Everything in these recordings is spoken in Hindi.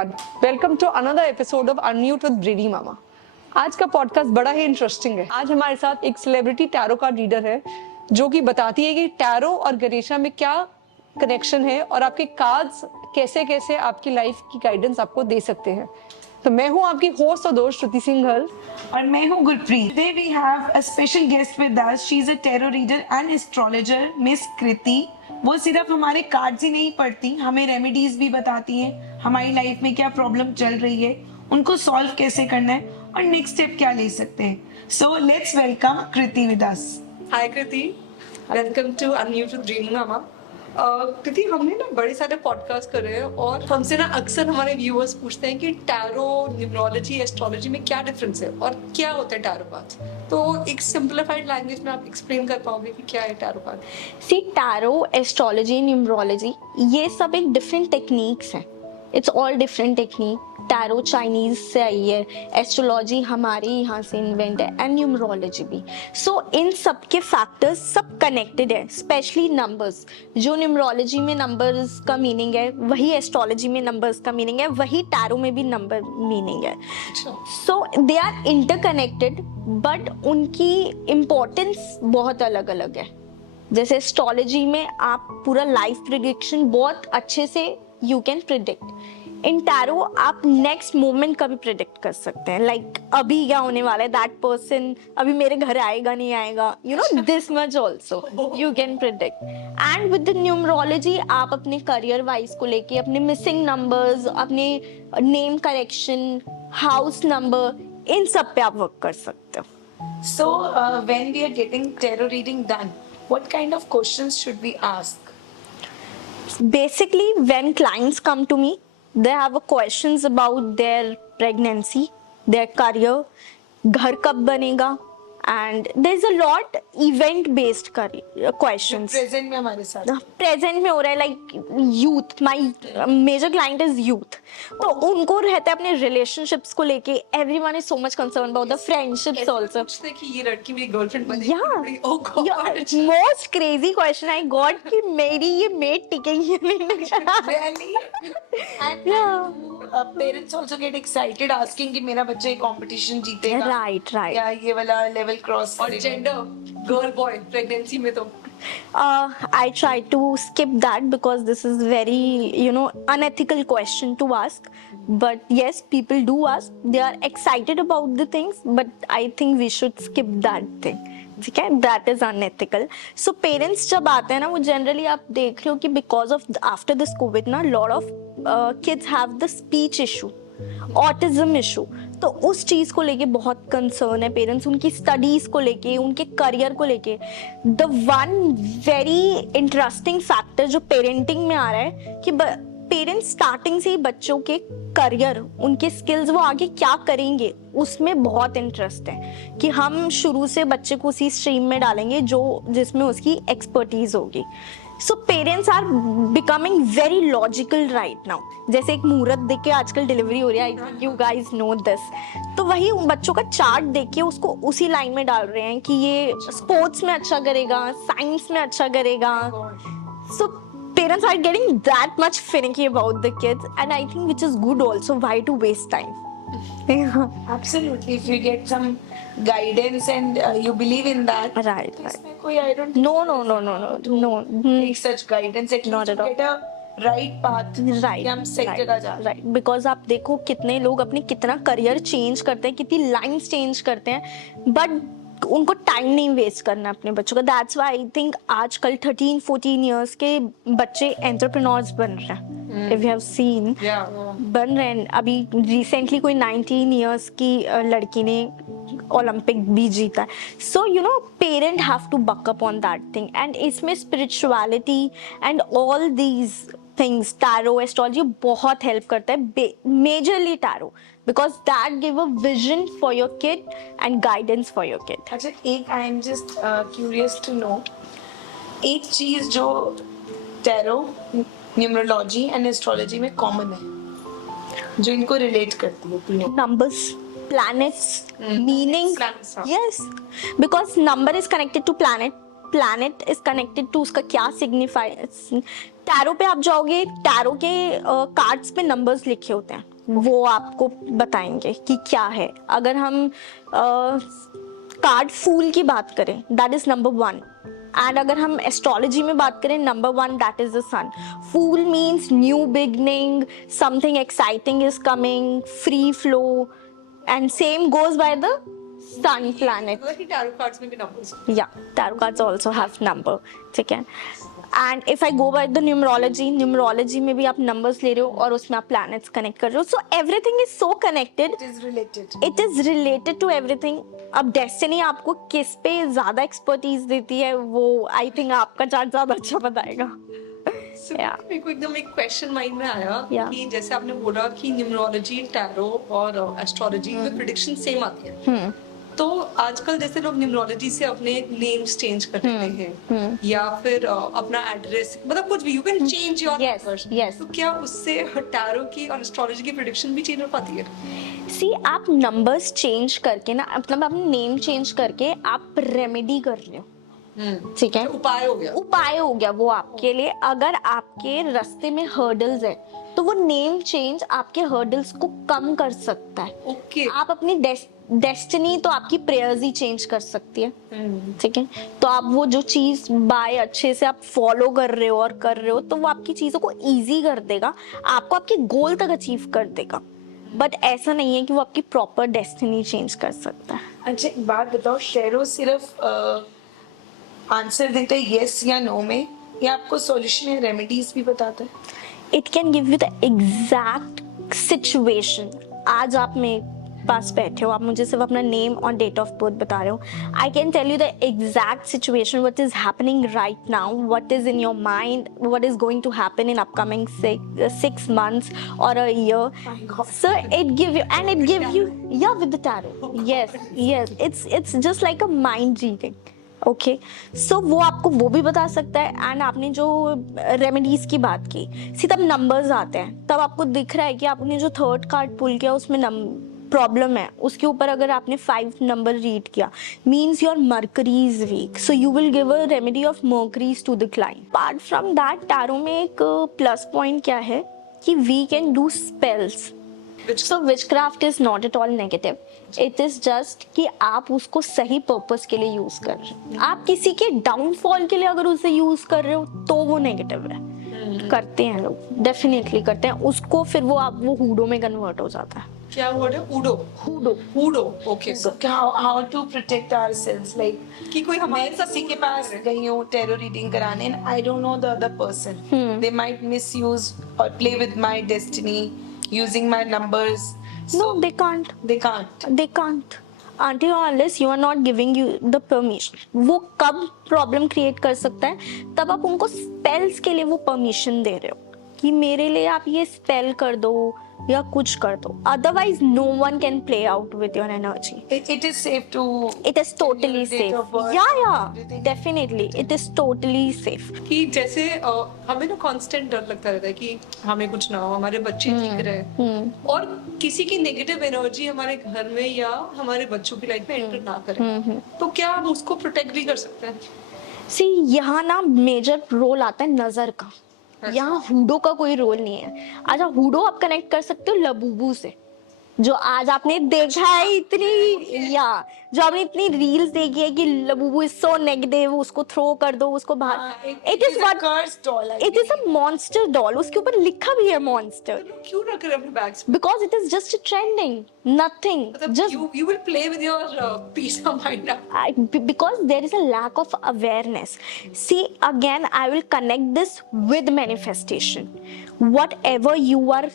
Everyone, welcome to another episode of unmute with Breedy mama. आज का पॉडकास्ट बड़ा ही इंटरेस्टिंग है। आज हमारे साथ एक सेलिब्रिटी टैरो कार्ड रीडर है जो कि बताती है कि टैरो और गणेशा में क्या कनेक्शन है और आपके कार्ड्स कैसे कैसे आपकी लाइफ की गाइडेंस आपको दे सकते हैं। तो मैं हूँ आपकी होस्ट और दोस्त श्रुति सिंघल और मैं हूँ Gurpreet. Today we have a special guest with us. She is a tarot reader and astrologer, Miss कृति। वो सिर्फ हमारे कार्ड्स ही नहीं पढ़ती, हमें रेमेडीज भी बताती हैं, हमारी लाइफ में क्या प्रॉब्लम चल रही है, उनको सॉल्व कैसे करना है और नेक्स्ट स्टेप क्या ले सकते हैं। So let's welcome Kriti with us. Hi Kriti, welcome to unmute with Breedy mama. Kriti, हमने ना बड़े सारे पॉडकास्ट कर रहे हैं और हमसे ना अक्सर हमारे व्यूअर्स पूछते हैं कि टैरो, न्यूमरोलॉजी, एस्ट्रोलॉजी में क्या डिफरेंस है और क्या होता है टैरो कार्ड्स। तो एक सिंपलीफाइड लैंग्वेज में आप एक्सप्लेन कर पाओगे कि क्या है टैरो कार्ड? सी, टैरो, एस्ट्रोलॉजी, न्यूमरोलॉजी ये सब एक डिफरेंट टेक्निक्स हैं। It's all different technique. Tarot Chinese से आई है, एस्ट्रोलॉजी हमारे यहाँ से इन्वेंट है एंड न्यूमरोलॉजी भी। सो इन सब के फैक्टर्स सब कनेक्टेड है, स्पेशली नंबर्स। जो न्यूमरोलॉजी में नंबर्स का मीनिंग है वही एस्ट्रोलॉजी में नंबर्स का मीनिंग है, वही टैरो में भी नंबर मीनिंग है। सो दे आर इंटरकनेक्टेड बट उनकी इम्पोर्टेंस बहुत अलग अलग है। जैसे एस्ट्रोलॉजी में आप पूरा लाइफ प्रिडिक्शन बहुत अच्छे से you can predict. In tarot आप नेक्स्ट मोमेंट का भी प्रिडिक्ट कर सकते हैं, लाइक अभी क्या होने वाला है, दैट पर्सन अभी मेरे घर आएगा नहीं आएगा, you know this much also you can predict. And with the numerology आप अपने करियर वाइज को लेके, अपने मिसिंग नंबर्स, अपने नेम करेक्शन, हाउस नंबर, इन सब पे आप वर्क कर सकते हो। So when we are getting tarot reading done, what kind of questions should we ask? Basically, when clients come to me, they have questions about their pregnancy, their career, घर कब बनेगा, and there's a lot event based questions. Present में हमारे साथ प्रेजेंट में हो रहा है, like youth, my major client is youth. तो उनको रहता है अपने रिलेशनशिप्स को लेके, everyone is so much concern about the friendships also. कि ये लड़की मेरी गर्लफ्रेंड बनेगी? Yeah, Oh God. Most crazy question I got कि मेरी ये मेट टिकेगी नहीं। Really? And parents also get excited asking कि मेरा बच्चा ये competition जीतेगा, Right. या ये वाला लेवल क्रॉस और जेंडर, गर्ल बॉय प्रेगनेंसी में तो I try to skip that because this is very, unethical question to ask. But yes, people do ask. They are excited about the things, but I think we should skip that thing. ठीक है, that is unethical. So parents जब आते हैं ना, वो जनरली आप देख रहे हो कि because of after this covid ना, lot of kids have the speech issue, autism issue. तो उस चीज को लेके बहुत कंसर्न है पेरेंट्स, उनकी स्टडीज को लेके, उनके करियर को लेके। The one very interesting factor जो पेरेंटिंग में आ रहा है कि पेरेंट्स स्टार्टिंग से ही बच्चों के करियर, उनके स्किल्स, वो आगे क्या करेंगे, उसमें बहुत इंटरेस्ट है कि हम शुरू से बच्चे को उसी स्ट्रीम में डालेंगे जो जिसमें उसकी एक्सपर्टीज होगी। So parents are becoming very logical right now. जैसे एक मुहूर्त देख के आजकल डिलीवरी हो रही है, I think you guys know this. तो वही उन बच्चों का चार्ट देख के उसको उसी लाइन में डाल रहे हैं कि ये स्पोर्ट्स में अच्छा करेगा, साइंस में अच्छा करेगा। सो parents are getting that much finicky about the kids, and I think which is good also. Why to waste time? Absolutely, if you get some guidance and you believe in that, Right. इसमें कोई I don't No. take such guidance, at Not least at all. get a right path, Right. कि हम सही जगह जा रहे हैं। Right. Because आप देखो कितने लोग अपनी कितना करियर चेंज करते हैं, कितनी लाइन्स चेंज करते हैं, बट उनको टाइम नहीं वेस्ट करना अपने बच्चों का। दैट्स व्हाई आई थिंक आजकल 13-14 इयर्स के बच्चे एंटरप्रेन्योर्स बन रहे हैं। इफ यू हैव सीन, बन रहे हैं। अभी रिसेंटली कोई 19 इयर्स की लड़की ने ओलंपिक भी जीता है। So parent have to buck up on that thing. And इसमें spirituality and all these things, tarot, astrology बहुत हेल्प करता है, majorly tarot, because that give a vision for your kid and guidance for your kid. अच्छा, एक I am just curious to know, एक चीज जो टैरो, न्यूमरोलॉजी एंड एस्ट्रोलॉजी में कॉमन है जो इनको रिलेट करती है तीनों, Numbers, planets, meaning. planets, हाँ. Yes, because number is connected to planet is connected to उसका क्या signifies. टैरो पे आप जाओगे, टैरो के कार्ड्स पे नंबर्स लिखे होते हैं, वो आपको बताएंगे कि क्या है। अगर हम कार्ड फूल की बात करें, दैट इज नंबर 1। एंड अगर हम एस्ट्रोलॉजी में बात करें, number 1 that is the sun. Fool means new beginning, something exciting is coming, free flow, and same goes by the sun planet. Tarot cards में भी numbers. Yeah, tarot cards also have number, ठीक है। And if I go by the numerology में भी आप नंबर्स ले रहे हो और उसमें आप प्लैनेट्स कनेक्ट कर रहे हो, so everything is so connected, It is related. It is related to everything. अब डेस्टिनी आपको किस पे ज्यादा एक्सपर्टीज देती है, वो आई थिंक आपका चार्ट ज्यादा अच्छा बताएगा। Yeah. मेरे को एकदम एक क्वेश्चन माइंड में आया Yeah. कि जैसे आपने बोला कि न्यूमरोलॉजी, टैरो और एस्ट्रोलॉजी में प्रेडिक्शन सेम आती है। तो आजकल जैसे लोग न्यूमरोलॉजी से अपने नेम्स चेंज कर रहे हैं या फिर अपना एड्रेस, मतलब कुछ भी, you can change your Yes, yes. तो क्या उससे टैरो की और एस्ट्रोलॉजी की प्रेडिक्शन भी चेंज हो पाती है? सी आप नंबर्स चेंज करके ना, मतलब अपने नेम चेंज करके आप रेमेडी कर रहे हो, ठीक है। उपाय हो गया। उपाय हो गया वो आपके लिए। अगर आपके रास्ते में हर्डल्स है तो वो नेम चेंज आपके हर्डल्स को कम कर सकता है। ओके। आप अपनी डेस्टिनी तो आपकी प्रेयर्स ही चेंज कर सकती है, ठीक है। तो आप वो जो चीज बाय अच्छे से आप फॉलो कर रहे हो और कर रहे हो, तो वो आपकी चीजों को इजी कर देगा, आपको आपके गोल तक अचीव कर देगा। बट ऐसा नहीं है कि वो आपकी प्रॉपर डेस्टिनी चेंज कर सकता है। अच्छा, एक बात बताओ, टैरो सिर्फ आंसर देता है यस या नो में, या आपको सॉल्यूशन या रेमेडीज भी बताता है? It can give you the exact situation. आज आप मेरे पास बैठे हो, आप मुझे सिर्फ अपना नेम और डेट ऑफ बर्थ बता रहे हो, I can tell you the exact situation, what is happening right now, what is in your mind, what is going to happen in upcoming 6 months or a year. So it give you, and it give you, yeah, with the tarot, yes, it's just like a mind reading. Okay, so वो आपको वो भी बता सकता है। एंड आपने जो रेमेडीज की बात की, तब नंबर्स आते हैं, तब आपको दिख रहा है कि आपने जो थर्ड कार्ड पुल किया उसमें प्रॉब्लम है, उसके ऊपर अगर आपने 5 नंबर रीड किया, means your Mercury is weak, so you will give a remedy of Mercury's to the client. Apart from that, tarot में एक प्लस पॉइंट क्या है कि we can do spells. So witchcraft is not at all negative. It is just कि आप उसको सही पर्पस के लिए यूज कर रहे हो। आप किसी के डाउनफॉल के लिए अगर उसे यूज कर रहे हो तो वो नेगेटिव है। करते हैं लोग, डेफिनेटली करते हैं उसको, फिर वो हुडो में कन्वर्ट हो जाता है। क्या वर्ड है? हुडो। Okay. So how to protect ourselves, like कि कोई मैं हमारे साथ किसी के पास गई हूँ टैरो रीडिंग कराने, and I don't know the other person. They might misuse or play with my destiny using my numbers. No, they can't. They can't. They can't. Until or unless you are not giving you the permission. वो कब प्रॉब्लम क्रिएट कर सकता है? तब आप उनको स्पेल्स के लिए वो परमिशन दे रहे हो कि मेरे लिए आप ये स्पेल कर दो या कुछ कर दो। Otherwise no one can play out with your energy. It is safe to. It is totally Date safe. of birth, Yeah, everything. definitely. It is totally safe. कि जैसे हमें ना कांस्टेंट डर लगता रहता है कि हमें कुछ ना हो, हमारे बच्चे ठीक रहे, और किसी की नेगेटिव एनर्जी हमारे घर में या हमारे बच्चों की लाइफ में एंटर ना करे, तो क्या हम उसको प्रोटेक्ट भी कर सकते हैं? सी यहाँ ना मेजर रोल आता है नजर का। यहाँ हुडो का कोई रोल नहीं है। अच्छा, हुडो आप कनेक्ट कर सकते हो लबूबू से, जो आज आपने देखा है इतनी, या जो आपने इतनी रील्स देखी है कि लबूबू इज सो नेगेटिव, उसको थ्रो कर दो, उसको बाहर। It is a what, cursed doll. I it is a monster doll, उसके ऊपर लिखा भी है मॉन्स्टर, लोग क्यों रख रहे हैं अपने बैग्स में? Because it is just trending, nothing, मतलब just you will play with your peace of mind. because there is a lack of awareness. See, again I will connect this with manifestation. Whatever you are,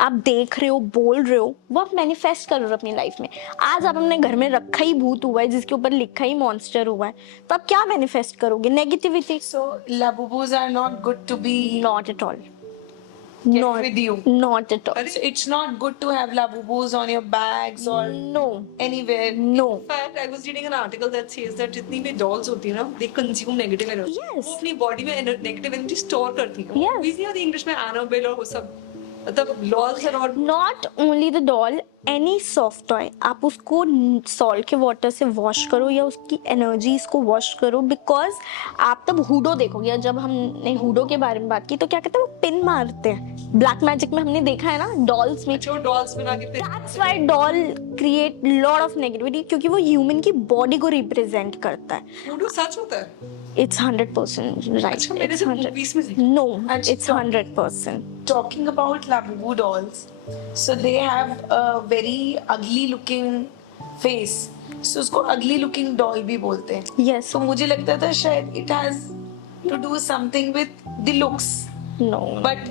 आप देख रहे हो, बोल रहे हो, वो आप मैनिफेस्ट कर रहे हो अपनी लाइफ में। आज आप अपने घर में रखा ही भूत हुआ है जिसके ऊपर लिखा ही मॉन्स्टर हुआ है, तो आप क्या मैनिफेस्ट करोगे? Negativity. So labubus are not good to be not at all, kept with you. Not at all, So it's not good to have labubus on your bags or no anywhere. No. In fact, I was reading an article that says that जितनी भी dolls होती है ना, they consume negative energy. Yes. वो अपनी बॉडी में negative energy store करती है। Yes. Movies नहीं होती इंग्लिश में, एनाबेल और वो सब, मतलब lols and all. Not only the doll, any soft toy आप उसको सॉल्ट के वाटर से वॉश करो या उसकी एनर्जीज को वॉश करो, बिकॉज आप तब हुडो देखोगे, या जब हमने हुडो के बारे में बात की तो क्या कहते हैं वो पिन मारते हैं, ब्लैक मैजिक में हमने देखा है ना डॉल्स में। जो डॉल्स बना के that's why doll create lot of negativity, क्योंकि वो ह्यूमन की बॉडी को रिप्रेजेंट करता है। वुडू सच होता है? It's 100% right. अच्छा, मैंने It's सिर्फ 100. movies में देखा। No, अच्छा, it's 100%. Talking about Labubu dolls, so they have a very ugly looking face. So उसको ugly looking doll भी बोलते हैं। Yes. तो मुझे लगता था शायद it has to do something with the looks. No. But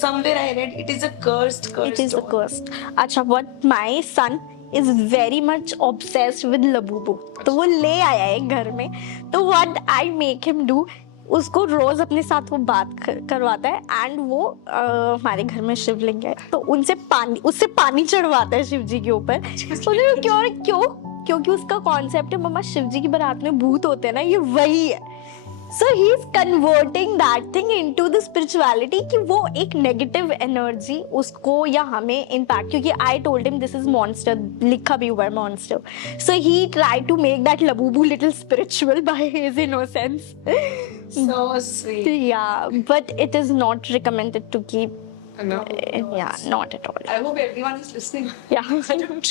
somewhere I read it is a cursed It is a doll. curse. अच्छा, what my son is very much obsessed with Labubu. तो वो ले आया है घर में। तो what I make him do, उसको रोज अपने साथ वो बात करवाता है, एंड वो हमारे घर में शिवलिंग है तो उससे पानी चढ़वाता है शिव जी के ऊपर। बोले क्यों? क्योंकि उसका कॉन्सेप्ट है मम्मा शिव जी की बारात में भूत होते हैं ना, ये वही है। So he is converting that thing into the spirituality कि वो एक negative energy उसको या हमें impact, क्योंकि I told him this is monster, लिखा भी हुआ है monster. So he tried to make that Labubu little spiritual by his innocence. So sweet. Yeah, but it is not recommended to keep. No. Yeah, not at all. I hope everyone is listening. Yeah.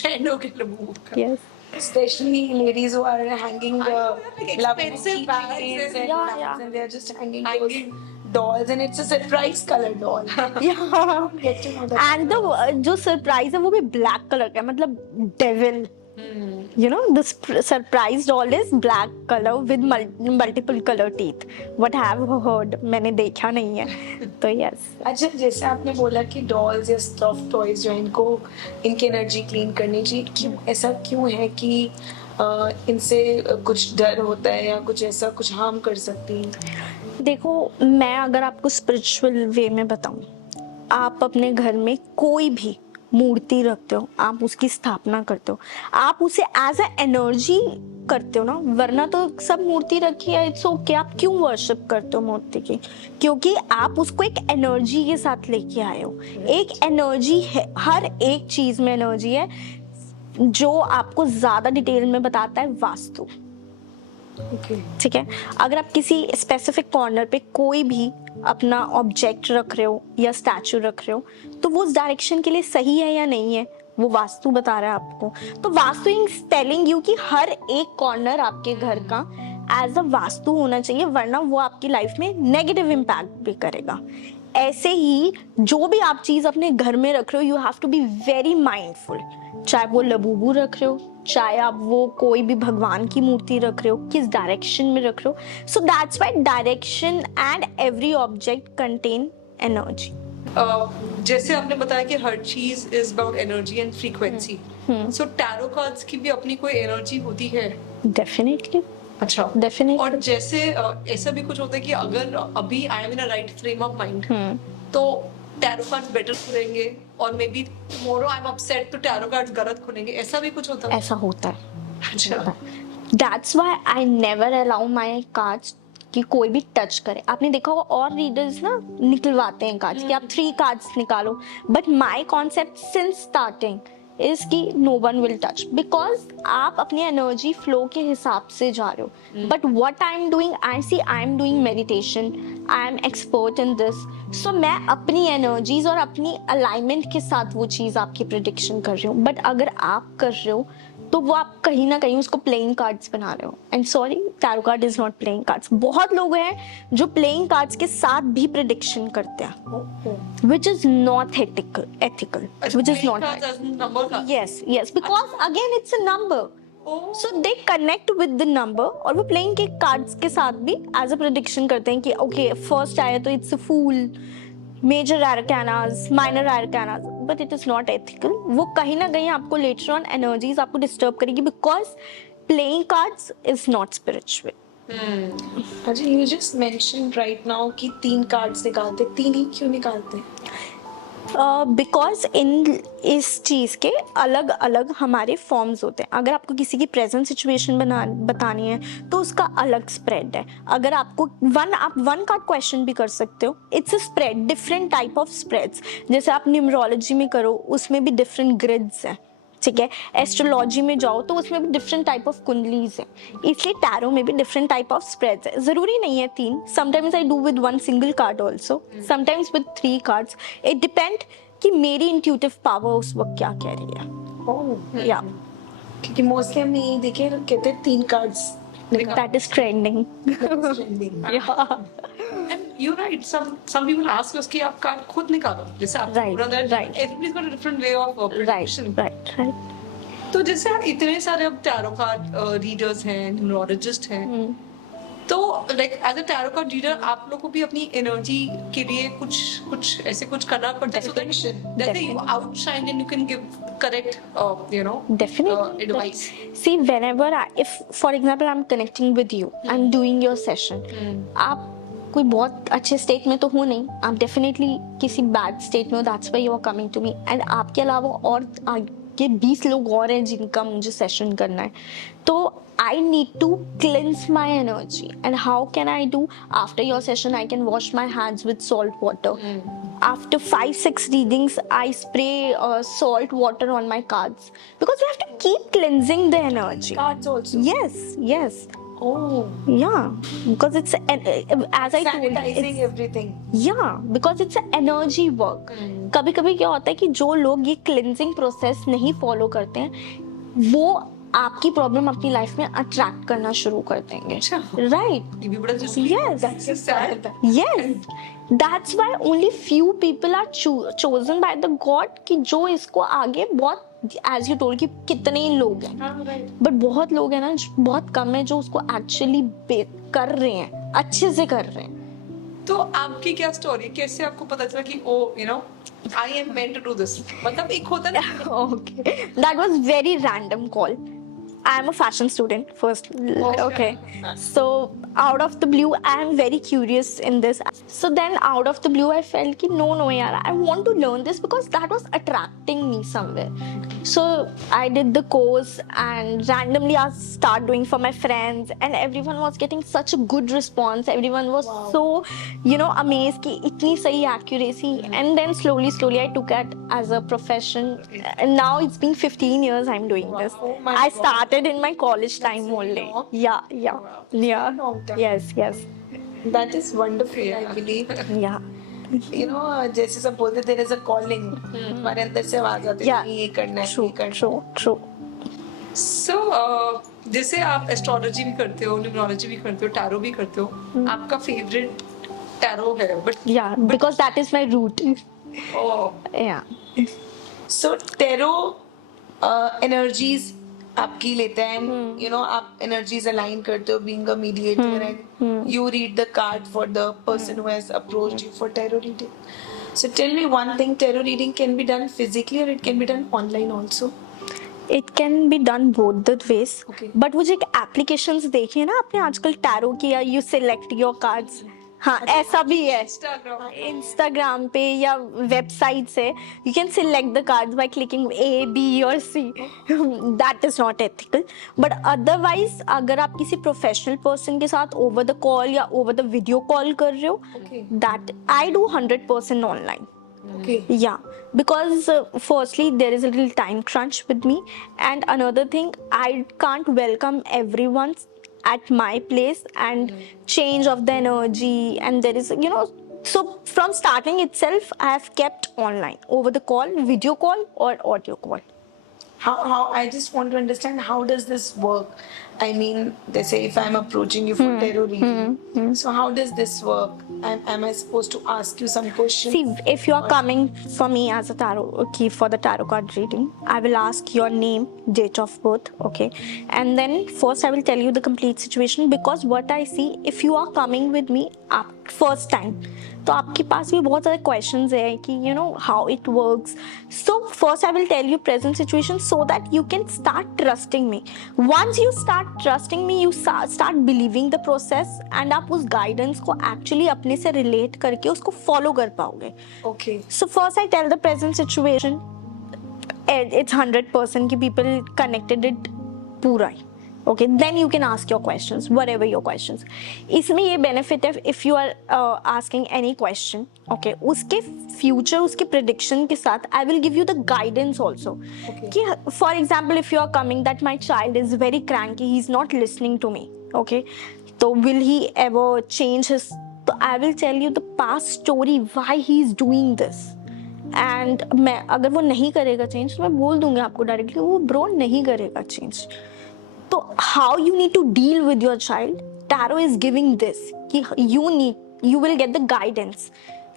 Trend हो गया Labubu का। Yes. Especially ladies who are hanging I know, like Labubu expensive bags keychains and and Yeah, bags, yeah. and they're just hanging Hanging. those dolls, and it's a surprise color doll. Yeah. Get to know that. And the जो सरप्राइज है वो भी ब्लैक कलर का है, मतलब devil. You know, the surprise doll is black color with multiple color teeth. What have you heard? मैंने देखा नहीं है तो yes. अच्छा, जैसे आपने बोला कि डॉल्स या सॉफ्ट टॉयज जो हैं, इनको इनकी एनर्जी क्लीन करनी चाहिए, क्यों ऐसा क्यों है कि इनसे कुछ डर होता है या कुछ ऐसा कुछ हार्म कर सकती हैं? देखो, मैं अगर आपको स्पिरिचुअल वे में बताऊं, आप अपने घर में कोई भी मूर्ति रखते हो, आप उसकी स्थापना करते हो, आप उसे एज अ एनर्जी करते हो ना, वरना तो सब मूर्ति रखी है इट्स ओके, आप क्यों वर्शिप करते हो मूर्ति की? क्योंकि आप उसको एक एनर्जी के साथ लेके आए हो। एक एनर्जी है, हर एक चीज में एनर्जी है। जो आपको ज्यादा डिटेल में बताता है वास्तु। ठीक है, अगर आप किसी स्पेसिफिक कॉर्नर पे कोई भी अपना ऑब्जेक्ट रख रहे हो या स्टैचू रख रहे हो, तो वो उस डायरेक्शन के लिए सही है या नहीं है, वो वास्तु बता रहा है आपको। तो वास्तु इज टेलिंग यू कि हर एक कॉर्नर आपके घर का एज अ वास्तु होना चाहिए, वरना वो आपकी लाइफ में नेगेटिव इम्पैक्ट भी करेगा। ऐसे ही जो भी आप चीज अपने घर में रख रहे हो, you have to be very mindful. चाहे वो लबूबू रख रहे हो, चाहे आप वो कोई भी भगवान की मूर्ति रख रहे हो, किस डायरेक्शन में रख रहे हो। So that's why direction and every object contain energy. जैसे आपने बताया कि हर चीज is about energy and frequency, so tarot cards की भी अपनी कोई एनर्जी होती है? डेफिनेटली। अच्छा, Definitely. और जैसे ऐसा भी कुछ होता है कि अगर अभी I am in a right frame of mind तो टैरो कार्ड्स बेटर खुलेंगे, और may be tomorrow I am upset तो टैरो कार्ड्स गलत खुलेंगे, ऐसा भी कुछ होता है? ऐसा होता है। अच्छा, that's why I never allow my cards कि कोई भी टच करे। आपने देखा होगा और रीडर्स ना निकलवाते हैं कार्ड्स कि आप 3 कार्ड्स निकालो, but my concept since starting is कि no one will touch, because आप अपनी एनर्जी फ्लो के हिसाब से जा रहे हो। But what I am doing, I am doing meditation, I am expert in this, so मैं अपनी एनर्जीज और अपनी अलाइनमेंट के साथ वो चीज आपकी प्रिडिक्शन कर रही हूँ। बट अगर आप कर रहे हो तो वो आप कहीं ना कहीं उसको प्लेइंग कार्ड्स बना रहे हो, and sorry, tarot card is not playing cards. बहुत लोग हैं जो प्लेइंग कार्ड्स के साथ भी प्रिडिक्शन करते हैं, which is not ethical, which is not right. Yes, because again it's a number. So they connect with the number, और वो प्लेइंग के कार्ड्स के साथ भी एज अ प्रिडिक्शन करते हैं कि ओके फर्स्ट आया तो it's a fool, major arcanas, minor arcanas, but it is not ethical. वो कहीं ना कहीं आपको later on energies आपको disturb करेगी, because playing cards is not spiritual. अच्छा, you just mentioned right now कि 3 कार्ड्स निकालते, 3 ही क्यों निकालते? बिकॉज इन इस चीज़ के अलग अलग हमारे फॉर्म्स होते हैं. अगर आपको किसी की प्रेजेंट सिचुएशन बतानी है तो उसका अलग स्प्रेड है. अगर आपको आप वन कार्ड क्वेश्चन भी कर सकते हो. It's a spread, different type of spreads. जैसे आप न्यूमरोलॉजी में करो, उसमें भी डिफरेंट ग्रिड्स हैं. ठीक है. एस्ट्रोलॉजी में जाओ तो उसमें भी डिफरेंट टाइप ऑफ कुंडलीज है. इसलिए टैरो में भी डिफरेंट टाइप ऑफ स्प्रेड्स है. जरूरी नहीं है 3. Sometimes I do with 1 single card also, sometimes with 3 cards. It depend कि मेरी इंट्यूटिव पावर उस वक्त क्या कह रही है. या क्योंकि मोस्टली हमने यही देखे, कहते हैं 3 cards that is trending. And you're right. Some people ask us कि आप कार्ड खुद निकालो. जैसे आप Right, right. Everybody's got a different way of prediction. Right. तो जैसे इतने सारे अब टैरो कार्ड रीडर्स हैं, न्यूमरोलॉजिस्ट हैं, तो like as a tarot card reader आप लोग को भी अपनी एनर्जी के लिए कुछ ऐसे कुछ करना पड़ता है, so that you outshine and you can give correct Definitely. advice. See, whenever if for example I'm connecting with you, I'm doing your session, आप कोई बहुत अच्छे स्टेट में तो हो नहीं, आप डेफिनेटली किसी बैड स्टेट में हो. That's why you are coming to me. And आपके अलावा और आगे 20 लोग और हैं जिनका मुझे सेशन करना है. तो I need to cleanse my energy. And how can I do? After your session, I can wash my hands with salt water. After 5-6 readings, I spray salt water on my cards. Because we have to keep cleansing the energy. cards also. Yes. Oh, Yeah. Because it's, as I told you, sanitizing it's, everything. yeah, because it's an energy work. कभी कभी क्या होता है कि जो लोग ये क्लिनजिंग प्रोसेस नहीं फॉलो करते हैं, वो आपकी प्रॉब्लम अपनी लाइफ में अट्रैक्ट करना शुरू कर देंगे. राइट. ये भी बड़ा just Yes. that's just sad. Yes. That's why only few people are chosen by the God कि जो इसको आगे बहुत, as you told कि कितने ही लोग हैं, हाँ, right. बट बहुत लोग हैं ना, बहुत कम है जो उसको एक्चुअली कर रहे हैं, अच्छे से कर रहे हैं. तो आपकी क्या स्टोरी, कैसे आपको पता चला कि oh I am meant to do this? मतलब एक होता है ना. Okay, that was very random call. I am a fashion student first. Okay. So out of the blue, I am very curious in this. So then out of the blue, I felt कि no yaar, I want to learn this because that was attracting me somewhere. So I did the course and randomly I started doing for my friends and everyone was getting such a good response. Everyone was so, amazed कि इतनी सही accuracy. And then slowly I took it as a profession. And now it's been 15 years I'm doing this. Oh my I God. started in my college time only. long. Yeah. Long time. Yes. That is wonderful, I believe. Yeah. जैसे सब बोलते there is a calling. हमारे अंदर से आवाज आती है Yeah. कि ये करना है, ये करना है. True. सो जैसे आप एस्ट्रोलॉजी भी करते हो, न्यूमरोलॉजी भी करते हो, टैरो भी करते हो, आपका फेवरेट टैरो है but Yeah, because that is my root. Yeah. So tarot energies आपकी लेते हैं, आप energies align करते हो being a mediator and you read the card for the person who has approached you for tarot reading. So tell me one thing, tarot reading can be done physically or it can be done online also? It can be done both the ways. Okay. But वो जो applications देखी है ना आपने आजकल टैरो की, या you select your cards, हाँ ऐसा भी है. इंस्टाग्राम पे या वेबसाइट से you can select the cards by clicking A, B और C. That is not ethical. But otherwise अगर आप किसी प्रोफेशनल पर्सन के साथ ओवर द कॉल या ओवर द वीडियो कॉल कर रहे हो, that I do 100% online. Okay. Yeah, because firstly there is a little time crunch with me, and another thing, I can't welcome everyone at my place and change of the energy, and there is so from starting itself I have kept online, over the call, video call or audio call. How I just want to understand, how does this work? I mean, they say if I'm approaching you for tarot reading, so how does this work? Am I supposed to ask you some questions? See, if you are coming for me as a tarot key for the tarot card reading, I will ask your name, date of birth, okay, and then first I will tell you the complete situation, because what I see, if you are coming with me first time, तो आपके पास भी बहुत सारे questions है कि how it works. So first I will tell you present situation so that you can start trusting me. Once you start start trusting me, you start believing the process, and आप उस guidance को actually अपने से relate करके उसको follow कर पाओगे. Okay. So first I tell the present situation, it's 100% कि people connected it पूरा ही. Okay, then you can ask your questions, whatever your questions. इसमें ये benefit है if you are asking any question, okay, उसके future, उसके prediction के साथ I will give you the guidance also. Okay. कि for example if you are coming that my child is very cranky, he's not listening to me, okay, तो will he ever change his, तो I will tell you the past story why he is doing this. And मैं अगर वो नहीं करेगा चेंज तो मैं बोल दूंगी आपको डायरेक्टली वो ब्रो नहीं करेगा चेंज. तो how you need to deal with your child, tarot is giving this कि you will get the guidance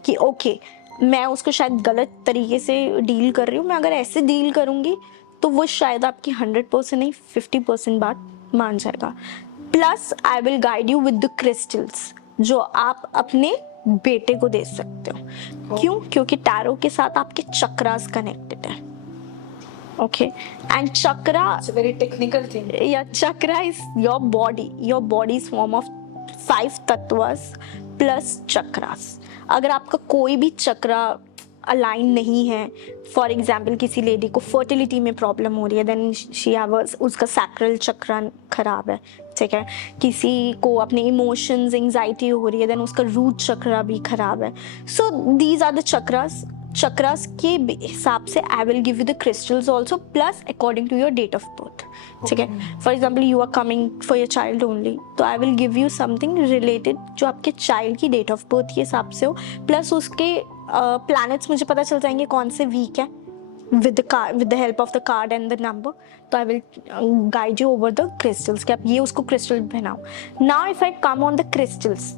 कि okay मैं उसको शायद गलत तरीके से डील कर रही हूँ, मैं अगर ऐसे डील करूँगी तो वो शायद आपकी 100% नहीं 50% बात मान जाएगा. Plus I will guide you with the crystals जो आप अपने बेटे को दे सकते हो. क्यों? क्योंकि टैरो के साथ आपके चक्रास कनेक्टेड है. Okay, and chakra, It's a very technical thing. yeah, chakra is your body's form of 5 tattvas plus chakras. अगर आपका कोई भी चक्रा अलाइन नहीं है, फॉर एग्जाम्पल किसी लेडी को फर्टिलिटी में प्रॉब्लम हो रही है, देन शी हैव उसका सैक्रल चक्रा खराब है, ठीक है. किसी को अपने इमोशंस एंजाइटी हो रही है, देन उसका रूट चक्रा भी खराब है. So these are the chakras के हिसाब से I will give you the crystals also plus according to your date of birth, ठीक है. For example you are coming for your child only, तो I will give you something related जो आपके चाइल्ड की डेट ऑफ बर्थ के हिसाब से हो, प्लस उसके प्लैनेट्स मुझे पता चल जाएंगे कौन से वीक है with the help of the card and the number. तो I will guide you over the crystals कि आप ये उसको crystal पहनाओ. Now if I come on the crystals,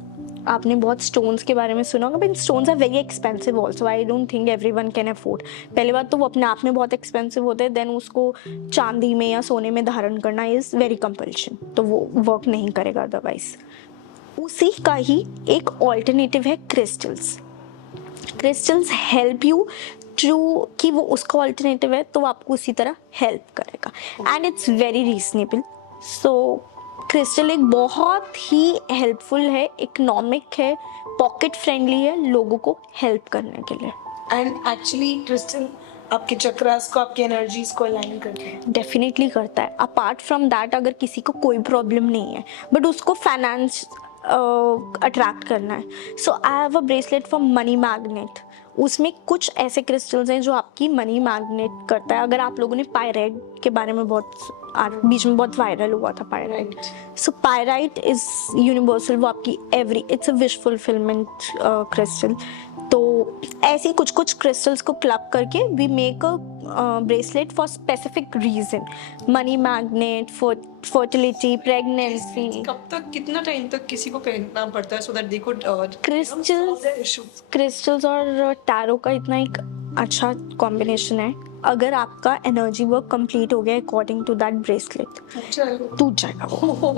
आपने बहुत स्टोन्स के बारे में सुना होगा, but stones are very expensive also. I don't think everyone can afford. पहली बात तो वो अपने आप में बहुत एक्सपेंसिव होते हैं, देन उसको चांदी में या सोने में धारण करना इज वेरी कंपल्शन, तो वो वर्क नहीं करेगा अदरवाइज. उसी का ही एक ऑल्टरनेटिव है crystals. Crystals help you to कि वो उसका ऑल्टरनेटिव है तो वो आपको उसी तरह हेल्प करेगा, and it's very reasonable. So crystal एक बहुत ही हेल्पफुल है, इकोनॉमिक है, पॉकेट फ्रेंडली है लोगों को हेल्प करने के लिए. एंड एक्चुअली क्रिस्टल आपके चक्रास को, आपकी एनर्जीज को अलाइन करते हैं. डेफिनेटली करता है. अपार्ट फ्रॉम दैट अगर किसी को कोई प्रॉब्लम नहीं है बट उसको फाइनेंस अट्रैक्ट करना है, so I have a bracelet for money magnet. उसमें कुछ ऐसे क्रिस्टल्स हैं जो आपकी मनी मैग्नेट करता है. अगर आप लोगों ने पायराइट के बारे में बीच में बहुत वायरल हुआ था pyrite. So pyrite is universal, वो आपकी it's a wish fulfilment crystal. तो ऐसे कुछ क्रिस्टल्स को क्लब करके we make a bracelet for specific reason. Money magnet, fertility, pregnancy. कब तक, कितना टाइम तक किसी को पहनना पड़ता है so that they could crystals और टैरो का इतना एक अच्छा कॉम्बिनेशन है. अगर आपका एनर्जी वर्क कंप्लीट हो गया अकॉर्डिंग टू दैट ब्रेसलेट, टूट जाएगा वो.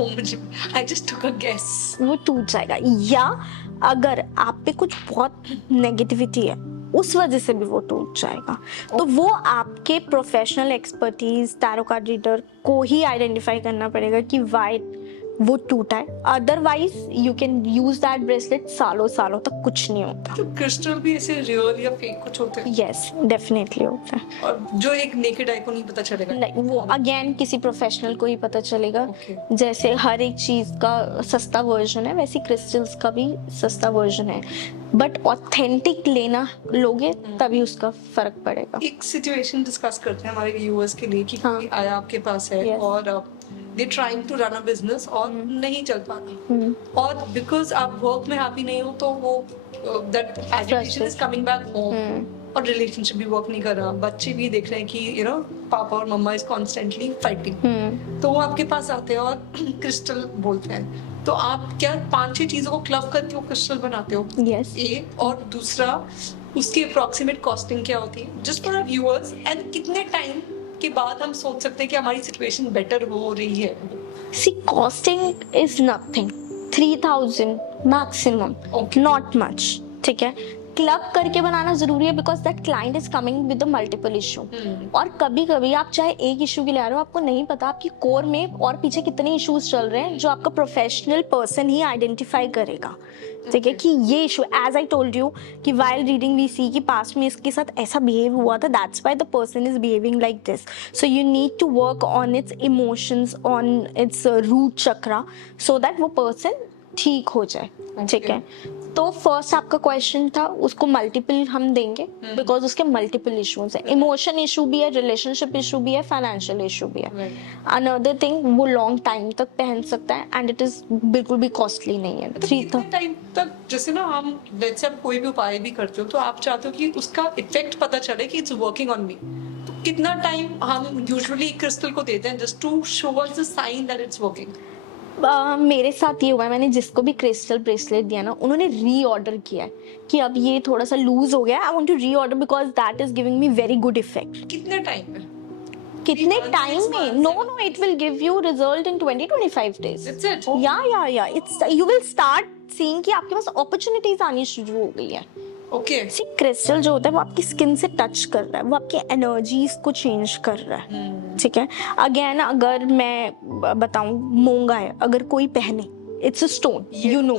I just took a guess. वो टूट जाएगा. या अगर आप पे कुछ बहुत नेगेटिविटी है उस वजह से भी वो टूट जाएगा. तो वो आपके professional expertise tarot card reader को ही आइडेंटिफाई करना पड़ेगा कि वाई वो टूटा है. Otherwise you can use that bracelet सालों तक कुछ नहीं होता. तो क्रिस्टल भी ऐसे रियल या फेक कुछ होते हैं? यस, डेफिनेटली होता है. और जो एक नेकेड आई को नहीं पता चलेगा? नहीं, वो अगेन किसी प्रोफेशनल को ही पता चलेगा. Okay. जैसे हर एक चीज का सस्ता वर्जन है वैसे क्रिस्टल्स का भी सस्ता वर्जन है, बट ऑथेंटिक लेना लोगे तभी उसका फर्क पड़ेगा. एक सिचुएशन डिस्कस करते हैं हमारे व्यूअर्स के लिए कि कोई आया आपके पास है Yes. और they trying to run a business और नहीं चल पा रहा, और बिकॉज आप वर्क में हैप्पी नहीं हो तो वो that education is coming back home, और रिलेशनशिप भी वर्क नहीं कर रहा, बच्चे भी देख रहे हैं कि यू नो पापा और मम्मा इज कॉन्स्टेंटली फाइटिंग, तो वो आपके पास आते हैं और क्रिस्टल बोलते हैं. तो आप क्या 5-6 चीजों को क्लब करके वो क्रिस्टल बनाते हो? Yes. ए, और दूसरा उसकी अप्रोक्सीमेट कॉस्टिंग क्या होती है just for our viewers, and कितने टाइम के बाद हम सोच सकते हैं कि हमारी सिचुएशन बेटर हो रही है? See, costing is nothing. 3,000 maximum. Okay. Not much. ठीक है. क्लब करके बनाना जरूरी है because that client is coming with multiple issue. और कभी कभी आप चाहे एक इशू के लिए आ रहे हो, आपको नहीं पता आपकी कोर में और पीछे कितने इश्यूज चल रहे हैं जो आपका प्रोफेशनल पर्सन ही आइडेंटिफाई करेगा। ठीक है कि ये issue, as I told you कि वाइल रीडिंग वी सी कि पास्ट में इसके साथ ऐसा बिहेव हुआ था, that's why the person is behaving like this. So you need to work on its emotions, on its root chakra, so that वो पर्सन ठीक हो जाए। ठीक है, तो फर्स्ट आपका क्वेश्चन था, उसको मल्टीपल हम देंगे बिकॉज उसके मल्टीपल इश्यूज है। इमोशन इशू भी है, रिलेशनशिप इशू भी है, फाइनेंशियल इशू भी है। अनदर थिंग, वो लॉन्ग टाइम तक पहन सकता है एंड इट इज बिल्कुल भी कॉस्टली नहीं है। कितने टाइम तक, जैसे ना हम लेट्स से आप कोई भी उपाय भी करते हो तो आप चाहते हो कि उसका इफेक्ट पता चले कि इट्स वर्किंग ऑन मी, तो कितना टाइम हम यूजुअली क्रिस्टल को देते हैं just to show us the sign that it's working? मेरे साथ ये हुआ है, मैंने जिसको भी क्रिस्टल ब्रेसलेट दिया ना, उन्होंने रीऑर्डर किया है कि अब ये थोड़ा सा लूज हो गया, I want to reorder because that is giving me very good effect. कितने टाइम में? कितने टाइम में? No, it will give you result in 20-25 days। That's it? या it's, you will start seeing कि आपके पास अपॉर्चुनिटीज आनी शुरू हो गई है। ओके, सी क्रिस्टल जो होता है वो आपकी स्किन से टच कर रहा है, वो आपकी एनर्जीज को चेंज कर रहा है। ठीक है, अगेन अगर मैं बताऊं, मोंगा है, अगर कोई पहने, it's a stone, you know,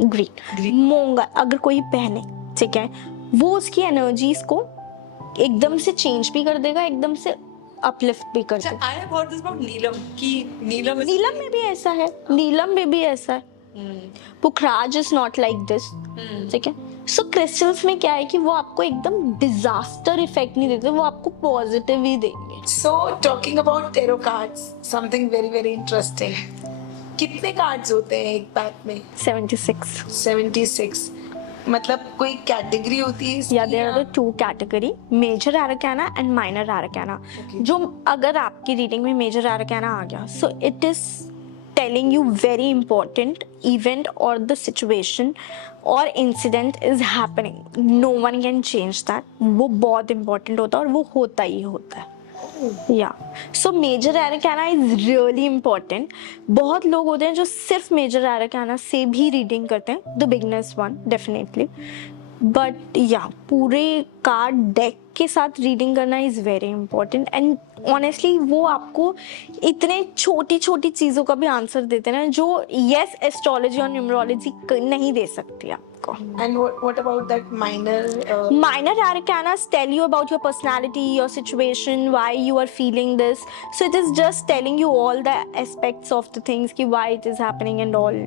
green मोंगा अगर कोई पहने, ठीक है, वो उसकी एनर्जीज को एकदम से चेंज भी कर देगा, एकदम से अपलिफ्ट भी कर देगा। I have heard this about neelam कि नीलम में भी ऐसा है, नीलम में भी ऐसा है। पुखराज इज नॉट लाइक दिस। ठीक है, सो क्रिस्टल्स में क्या है कि वो आपको एकदम डिजास्टर इफेक्ट नहीं देते, वो आपको पॉजिटिव ही देंगे। So talking about tarot cards, something very very interesting. कितने कार्ड्स होते हैं एक पैक में? 76। 76। मतलब कोई कैटेगरी होती है इसकी? या there are two category, major arcana and minor arcana. जो अगर आपकी रीडिंग में मेजर आर्काना आ गया, so it is telling you very important event or the situation or incident is happening, no one can change that, वो बहुत important होता है और वो होता ही होता है। या so major arcana is really important. बहुत लोग होते हैं जो सिर्फ मेजर आर्काना से भी रीडिंग करते हैं, the beginners one definitely, but या पूरे कार्ड डेक के साथ रीडिंग करना is very important. And honestly वो आपको इतने छोटी छोटी चीज़ों का भी आंसर देते हैं ना, जो यस एस्ट्रोलॉजी और न्यूमरोलॉजी नहीं दे सकती आपको। And what about that minor? Minor arcanas tell you about your personality, your situation, why you are feeling this. So it is just telling you all the aspects of the things, ki why it is happening and all.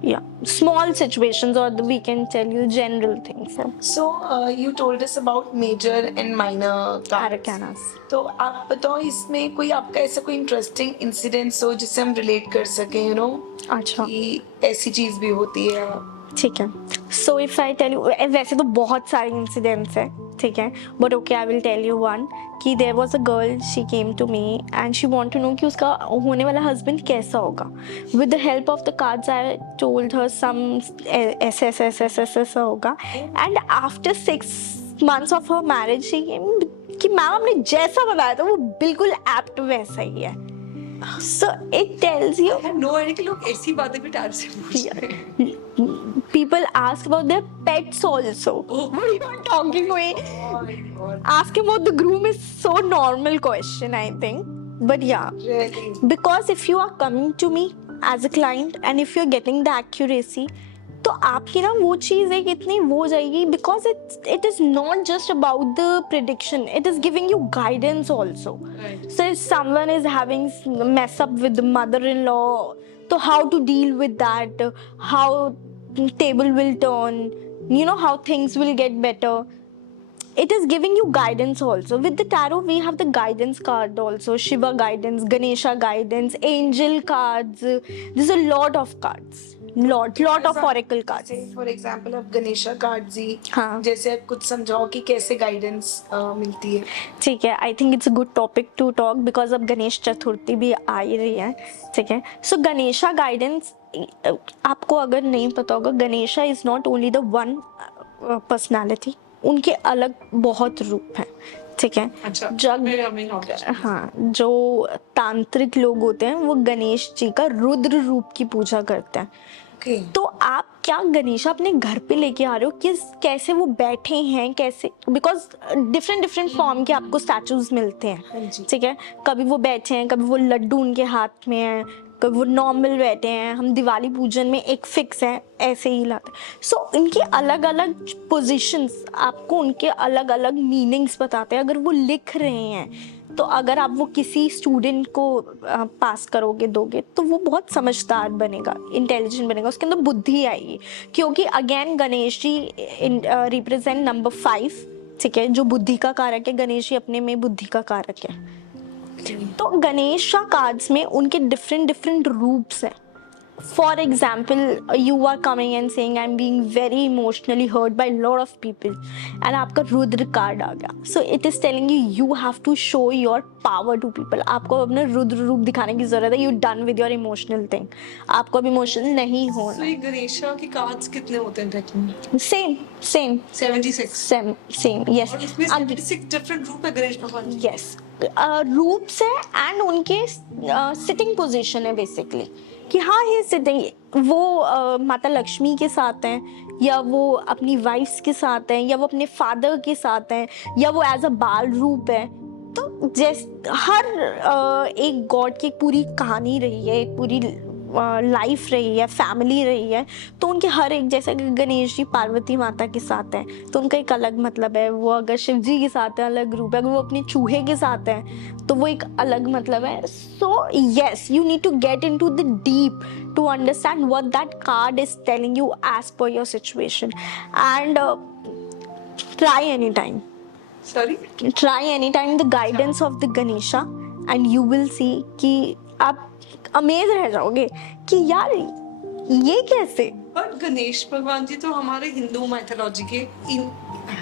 Yeah, small situations, or we can tell you general things. So you told us about major and minor cards. Arcanas. तो आप बताओ इसमें कोई आपका ऐसा कोई इंटरेस्टिंग इंसिडेंट्स हो जिससे हम रिलेट कर सकें, यू नो, अच्छा, कि ऐसी चीज भी होती है। ठीक है, so if I tell you, वैसे तो बहुत सारे इंसिडेंट्स हैं, ठीक है, but okay I will tell you one कि there was a girl, she came to me and she want to know कि उसका होने वाला हस्बैंड कैसा होगा। With the help of the cards I told her some ऐसा होगा, and after 6 months of her marriage she came कि मैम आपने जैसा बताया था वो बिल्कुल एप्ट वैसा ही है। So it tells you. I had no idea कि लोग ऐसी बातें भी टैरो से पूछ रहे हैं। People ask about their pets also. What are you talking about? Oh my God. Asking about the groom is so normal question, I think. But yeah, Really? because if you are coming to me as a client and if you're getting the accuracy, तो आपकी ना वो चीज़ एक इतनी वो जाएगी, because it is not just about the prediction, it is giving you guidance also. So if someone is having mess up with mother in law, तो how to deal with that, how table will turn, you know, how things will get better. It is giving you guidance also. With the tarot we have the guidance card also, Shiva guidance, Ganesha guidance, angel cards. There's a lot of cards, lot of oracle cards. Say for example अब गणेशा कार्ड जी, हाँ. जैसे आप कुछ समझाओ कि कैसे गाइडेंस मिलती है। ठीक है, I think it's a good topic to talk because अब गणेश चतुर्थी भी आ ही रही है। ठीक है, सो गणेशा गाइडेंस, आपको अगर नहीं पता होगा, Ganesha is not only the one personality, उनके अलग बहुत रूप हैं। ठीक है, अच्छा, हाँ, जो तांत्रिक लोग होते हैं वो गणेश जी का रुद्र रूप की पूजा करते हैं। Okay. तो आप क्या गणेशा अपने घर पे लेके आ रहे हो, किस कैसे वो बैठे हैं, कैसे, बिकॉज डिफरेंट डिफरेंट फॉर्म के आपको स्टैचूज मिलते हैं, ठीक है। कभी वो बैठे हैं, कभी वो लड्डू उनके हाथ में है, कभी वो नॉर्मल बैठे हैं, हम दिवाली पूजन में एक फिक्स है ऐसे ही लाते हैं। सो इनके अलग अलग पोजिशंस आपको उनके अलग अलग मीनिंग्स बताते हैं। अगर वो लिख रहे हैं तो अगर आप वो किसी स्टूडेंट को पास करोगे, दोगे, तो वो बहुत समझदार बनेगा, इंटेलिजेंट बनेगा, उसके अंदर बुद्धि आएगी। क्योंकि again Ganesh ji represent number 5, ठीक है, जो बुद्धि का कारक है। गणेश जी अपने में बुद्धि का कारक है। तो गणेशा कार्ड्स में उनके डिफरेंट डिफरेंट रूप्स हैं। For example, you are coming and saying I am being very emotionally hurt by lot of people, and आपका रुद्र कार्ड आ गया। So it is telling you have to show your power to people. आपको अपना रुद्र रूप दिखाने की जरूरत है। You done with your emotional thing, आपको अब इमोशनल नहीं तो होना। ये गणेशा के कार्ड्स कितने होते हैं डेक में? Same same 76। Same yes. और इसमें 76 डिफरेंट रूप है गणेश भगवान जी। यस, रूप्स है एंड उनके सिटिंग पोजीशन है बेसिकली, कि हाँ ये सिटिंग, वो माता लक्ष्मी के साथ हैं, या वो अपनी वाइफ्स के साथ हैं, या वो अपने फादर के साथ हैं, या वो एज अ बाल रूप है। तो हर एक गॉड की एक पूरी कहानी रही है, एक पूरी लाइफ रही है, फैमिली रही है। तो उनके हर एक, जैसे कि गणेश जी पार्वती माता के साथ हैं तो उनका एक अलग मतलब है। वो अगर शिव जी के साथ है अलग रूप है, अगर वो अपने चूहे के साथ हैं तो वो एक अलग मतलब है। So yes, you need to get into the deep to understand what that card is telling you as per your situation, and try any time, try anytime the guidance of the Ganesha, and you will see कि आप अमेज रह जाओगे कि यार ये कैसे। पर गणेश भगवान जी तो हमारे हिंदू माइथोलॉजी के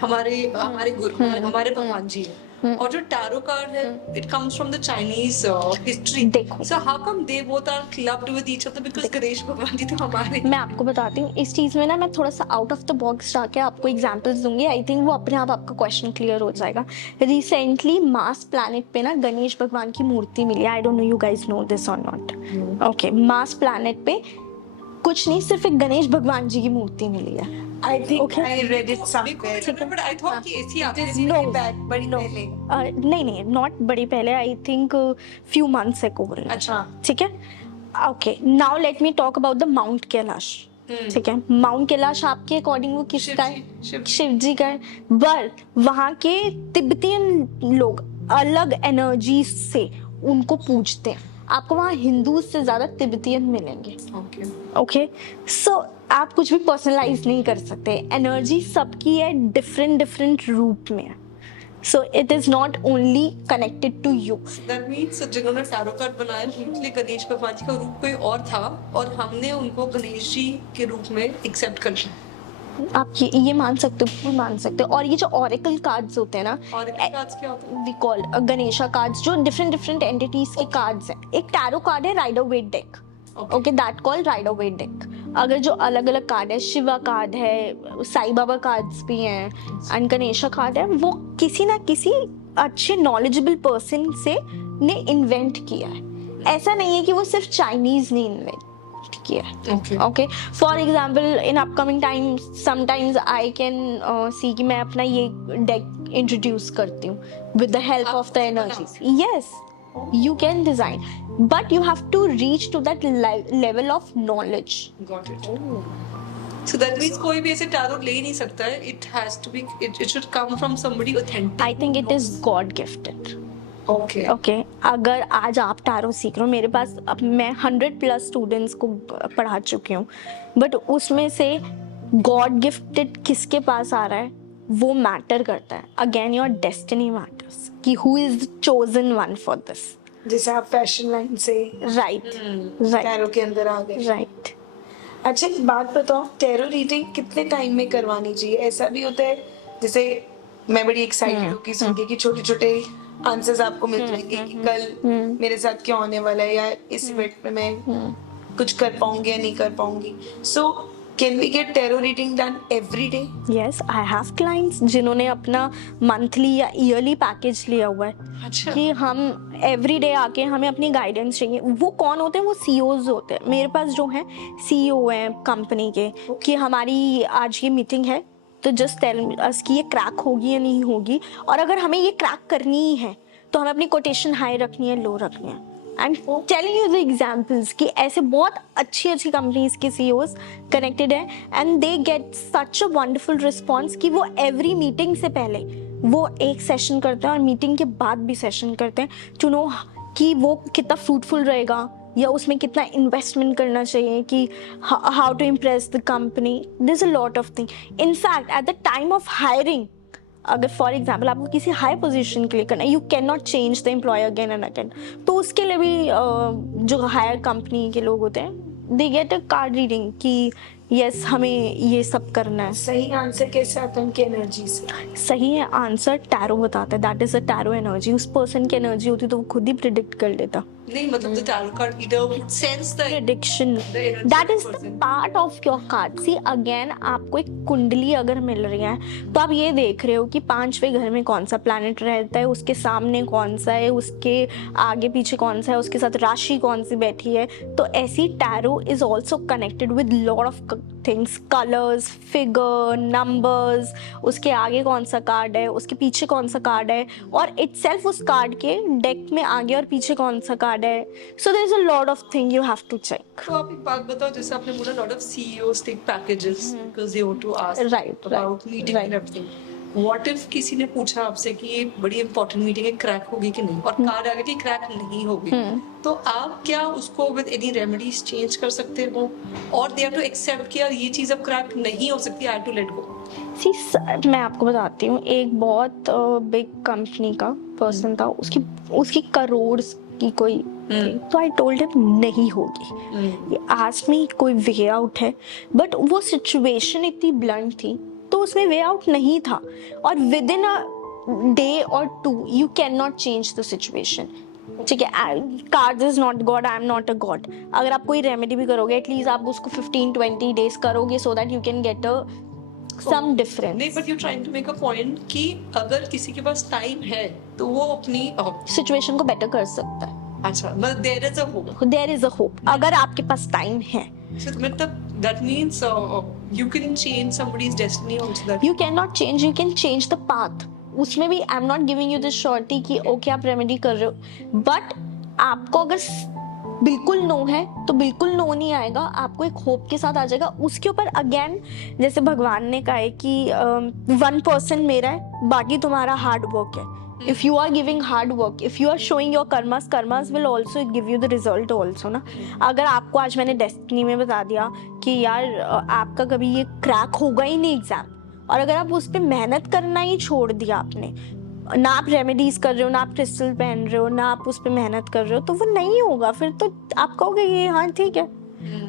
हमारे गुरु हमारे भगवान जी है। और जो टैरो कार्ड है it comes from the Chinese history. देखो, so how come they both are clubbed with each other, because Ganesh भगवान जी तो हमारे। मैं आपको बताती हूँ इस चीज में ना, मैं थोड़ा सा आउट ऑफ द बॉक्स जाके आपको एग्जांपल्स दूंगी। आई थिंक वो अपने आप आपका क्वेश्चन क्लियर हो जाएगा। रिसेंटली मार्स प्लैनेट पे ना गणेश भगवान की मूर्ति मिली। I don't know you guys know this or not. Okay, Mars planet पे कुछ नहीं, सिर्फ एक गणेश भगवान जी की मूर्ति मिली है। I think Okay. I read it somewhere. But I thought कि ऐसी आती है। No. बड़ी No. पहले। नहीं, नॉट बड़ी पहले, आई थिंक फ्यू मंथ्स से बोल रही हूँ। अच्छा। ठीक है, okay, now let me talk about the mount Kailash. ठीक है, माउंट कैलाश आपके अकॉर्डिंग वो किसका है? शिव जी का है। बट वहाँ के तिब्बतियन लोग अलग एनर्जी से उनको पूजते हैं। आपको वहाँ हिंदू से ज्यादा तिब्बतियन मिलेंगे। ओके, सो आप कुछ भी पर्सनलाइज नहीं कर सकते। एनर्जी सबकी है, डिफरेंट डिफरेंट रूप में है। So it is not only connected to you. That means जिन्होंने टैरो कार्ड बनाया उनके लिए गणेश भगवान जी का रूप कोई और था और हमने उनको गणेश जी के रूप में एक्सेप्ट कर लिया। आप ये मान सकते हो, बिल्कुल मान सकते हो। और ये जो ऑरेकल कार्ड्स होते हैं ना, ऑरेकल कार्ड्स क्या होते हैं? वी कॉल गणेशा कार्ड्स, जो डिफरेंट डिफरेंट एंटिटीज के कार्ड्स हैं। एक टैरो कार्ड है rider Waite deck, okay, that call rider Waite deck. अगर जो अलग अलग कार्ड है, शिवा कार्ड है, साईं बाबा कार्ड्स भी हैं, एंड गणेशा कार्ड है, वो किसी ना किसी अच्छे नॉलेजेबल पर्सन से ने इन्वेंट किया है। ऐसा नहीं है कि वो सिर्फ चाइनीज ने इन्वेंट किया है। Okay, for example in upcoming time sometimes I can see कि मैं अपना ये डेक इंट्रोड्यूस करती हूँ with the help of the energy. Yes, you can design, but you have to reach to that level of knowledge. Got it. So that means कोई भी ऐसे टैरो ले नहीं सकता है. It has to be, it should come from somebody authentic. I think it is God gifted. Okay. Okay, अगर आज आप टैरो सीख रहे हो, मेरे पास अब मैं 100+ स्टूडेंट्स को पढ़ा चुकी हूँ, बट उसमें से गॉड गिफ्टेड किसके पास आ रहा है वो मैटर करता है। अगेन योर डेस्टिनी मैटर्स, कि who is chosen one for this. जैसे आप फैशन लाइन से राइट टैरो के अंदर आ गए। राइट। अच्छा, एक बात बताओ, टैरो रीडिंग कितने टाइम में करवानी चाहिए? ऐसा भी होता है जैसे मैं बड़ी एक्साइटेड हूँ कि सुन के कि छोटे छोटे आंसर्स आपको मिल जाएंगे कि कल मेरे साथ क्या होने वाला है, या इस इवेंट में मैं कुछ कर पाऊंगी या नहीं कर पाऊंगी। सो Can we get tarot reading done every day? Yes, I have clients जिन्होंने अपना मंथली या ईयरली पैकेज लिया हुआ है अच्छा। कि हम एवरी डे आके हमें अपनी गाइडेंस चाहिए। वो कौन होते हैं? वो सीईओज होते हैं। मेरे पास जो हैं सीईओ हैं कंपनी के कि हमारी आज ये मीटिंग है, तो जस्ट टेल अस कि ये क्रैक होगी या नहीं होगी, और अगर हमें ये क्रैक करनी ही है तो हमें अपनी कोटेशन हाई रखनी है, लो रखनी है। I am telling you the examples कि ऐसे बहुत अच्छी अच्छी कंपनीज के सीईओज कनेक्टेड हैं and they get such a wonderful response कि वो एवरी मीटिंग से पहले वो एक सेशन करते हैं और मीटिंग के बाद भी सेशन करते हैं टू नो कि वो कितना फ्रूटफुल रहेगा या उसमें कितना इन्वेस्टमेंट करना चाहिए, कि how to impress the company. This is a lot of thing. In fact at the time of hiring, अगर फॉर एग्जाम्पल आपको किसी हाई पोजीशन के लिए करना है, you can not change the employer again and again, तो उसके लिए भी जो हायर कंपनी के लोग होते हैं they get a card reading कि यस हमें ये सब करना है। सही आंसर कैसे आता है उनकी एनर्जी से? सही है आंसर टैरो बताता है, that is a tarot energy. उस पर्सन की एनर्जी होती तो वो खुद ही प्रिडिक्ट कर लेता। नहीं मतलब the tarot card reader would sense the prediction, energy that of is the the person. Part of your card. See again आपको एक कुंडली अगर मिल रही है तो आप ये देख रहे हो कि 5वें घर में कौन सा प्लैनेट रहता है, उसके सामने कौन सा है, उसके आगे पीछे कौन सा है, उसके साथ राशि कौन सी बैठी है। तो ऐसी tarot is also connected with lot of things, colours, figure, numbers, उसके आगे कौन सा कार्ड है, उसके पीछे कौन सा कार्ड है, और इटसेल्फ उस कार्ड के डेक में आगे और पीछे कौन सा कार्ड है। So there is a lot of thing you have to check. तो आप एक बात बताओ, जैसे आपने बोला lot of CEOs take packages because they want to ask Right, about meeting and right. Everything. What if किसी ने पूछा आपसे कि ये बड़ी इंपॉर्टेंट मीटिंग है, क्रैक होगी कि नहीं, और कार्ड आ गया कि क्रैक नहीं होगी, तो आप क्या उसको विद एनी रेमेडीज चेंज कर सकते हो, और दे हैव टू एक्सेप्ट कि यार ये चीज अब क्रैक नहीं हो सकती, I have to let go? See मैं आपको बताती हूँ, एक बहुत बिग कंपनी का पर्सन था, उसकी करोड़ की कोई थी, तो आई टोल्ड हिम नहीं होगी। आज में कोई वे आउट है, बट वो सिचुएशन इतनी ब्लंट थी तो उसमें वे आउट नहीं था, और विद इन अ डे और 2 you can not change the situation. ठीक है, card is not God, I am not a God. अगर आप कोई रेमेडी भी करोगे एटलीस्ट आप उसको 15-20 डेज करोगे so that you can get a some difference. नहीं, but you trying to make a point कि अगर किसी के पास टाइम है तो वो अपनी सिचुएशन को बेटर कर सकता है। अच्छा, मतलब there is a hope. There is a hope अगर आपके पास टाइम है। So मतलब that means you can change somebody's destiny also. That You cannot change, you can change the path. उसमें भी I am not giving you this surety कि ओके आप रेमेडी कर रहे हो, बट आपको अगर बिल्कुल नो है तो बिल्कुल नो नहीं आएगा, आपको एक होप के साथ आ जाएगा। उसके ऊपर अगेन जैसे भगवान ने कहा है कि 1% मेरा है, बाकी तुम्हारा हार्ड वर्क है। If you are giving hard work, if you are showing your karmas will also give you the result also ना। अगर आपको आज मैंने डेस्टिनी में बता दिया कि यार आपका कभी ये क्रैक होगा ही नहीं एग्जाम, और अगर आप उस पर मेहनत करना ही छोड़ दिया आपने, ना आप रेमेडीज कर रहे हो, ना आप क्रिस्टल पहन रहे हो, ना आप उस पर मेहनत कर रहे हो, तो वो नहीं होगा। फिर तो आप कहोगे ये हाँ ठीक है,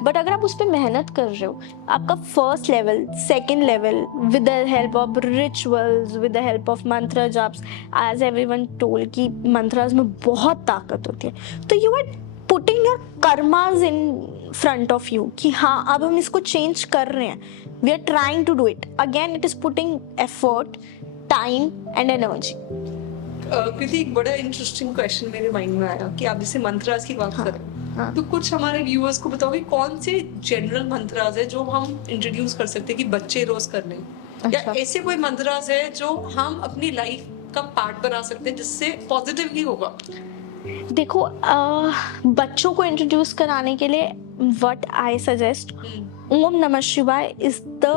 बट अगर आप उस पर मेहनत कर रहे हो, आपका first level, second level, with the help of rituals, with the help of मंत्र जाप्स, एज एवरीवन टोल्ड कि मंत्रास में बहुत ताकत होती है, तो you are putting your karmas in front of you कि हाँ अब हम इसको चेंज कर रहे हैं, we are trying to do it. Again it is putting effort, time and energy. Kriti, एक बड़ा इंटरेस्टिंग क्वेश्चन मेरे माइंड में आया कि आप जैसे मंत्रास की बात कर रहे हैं, तो कुछ हमारे व्यूअर्स को बताओगे कौन से जनरल मंत्रास है जो हम इंट्रोड्यूस कर सकते हैं कि बच्चे रोज कर लें, या ऐसे कोई मंत्रास है जो हम अपनी लाइफ का पार्ट बना सकते हैं जिससे पॉजिटिव ही होगा? देखो बच्चों को इंट्रोड्यूस कराने के लिए व्हाट आई सजेस्ट, ओम नमः शिवाय इज द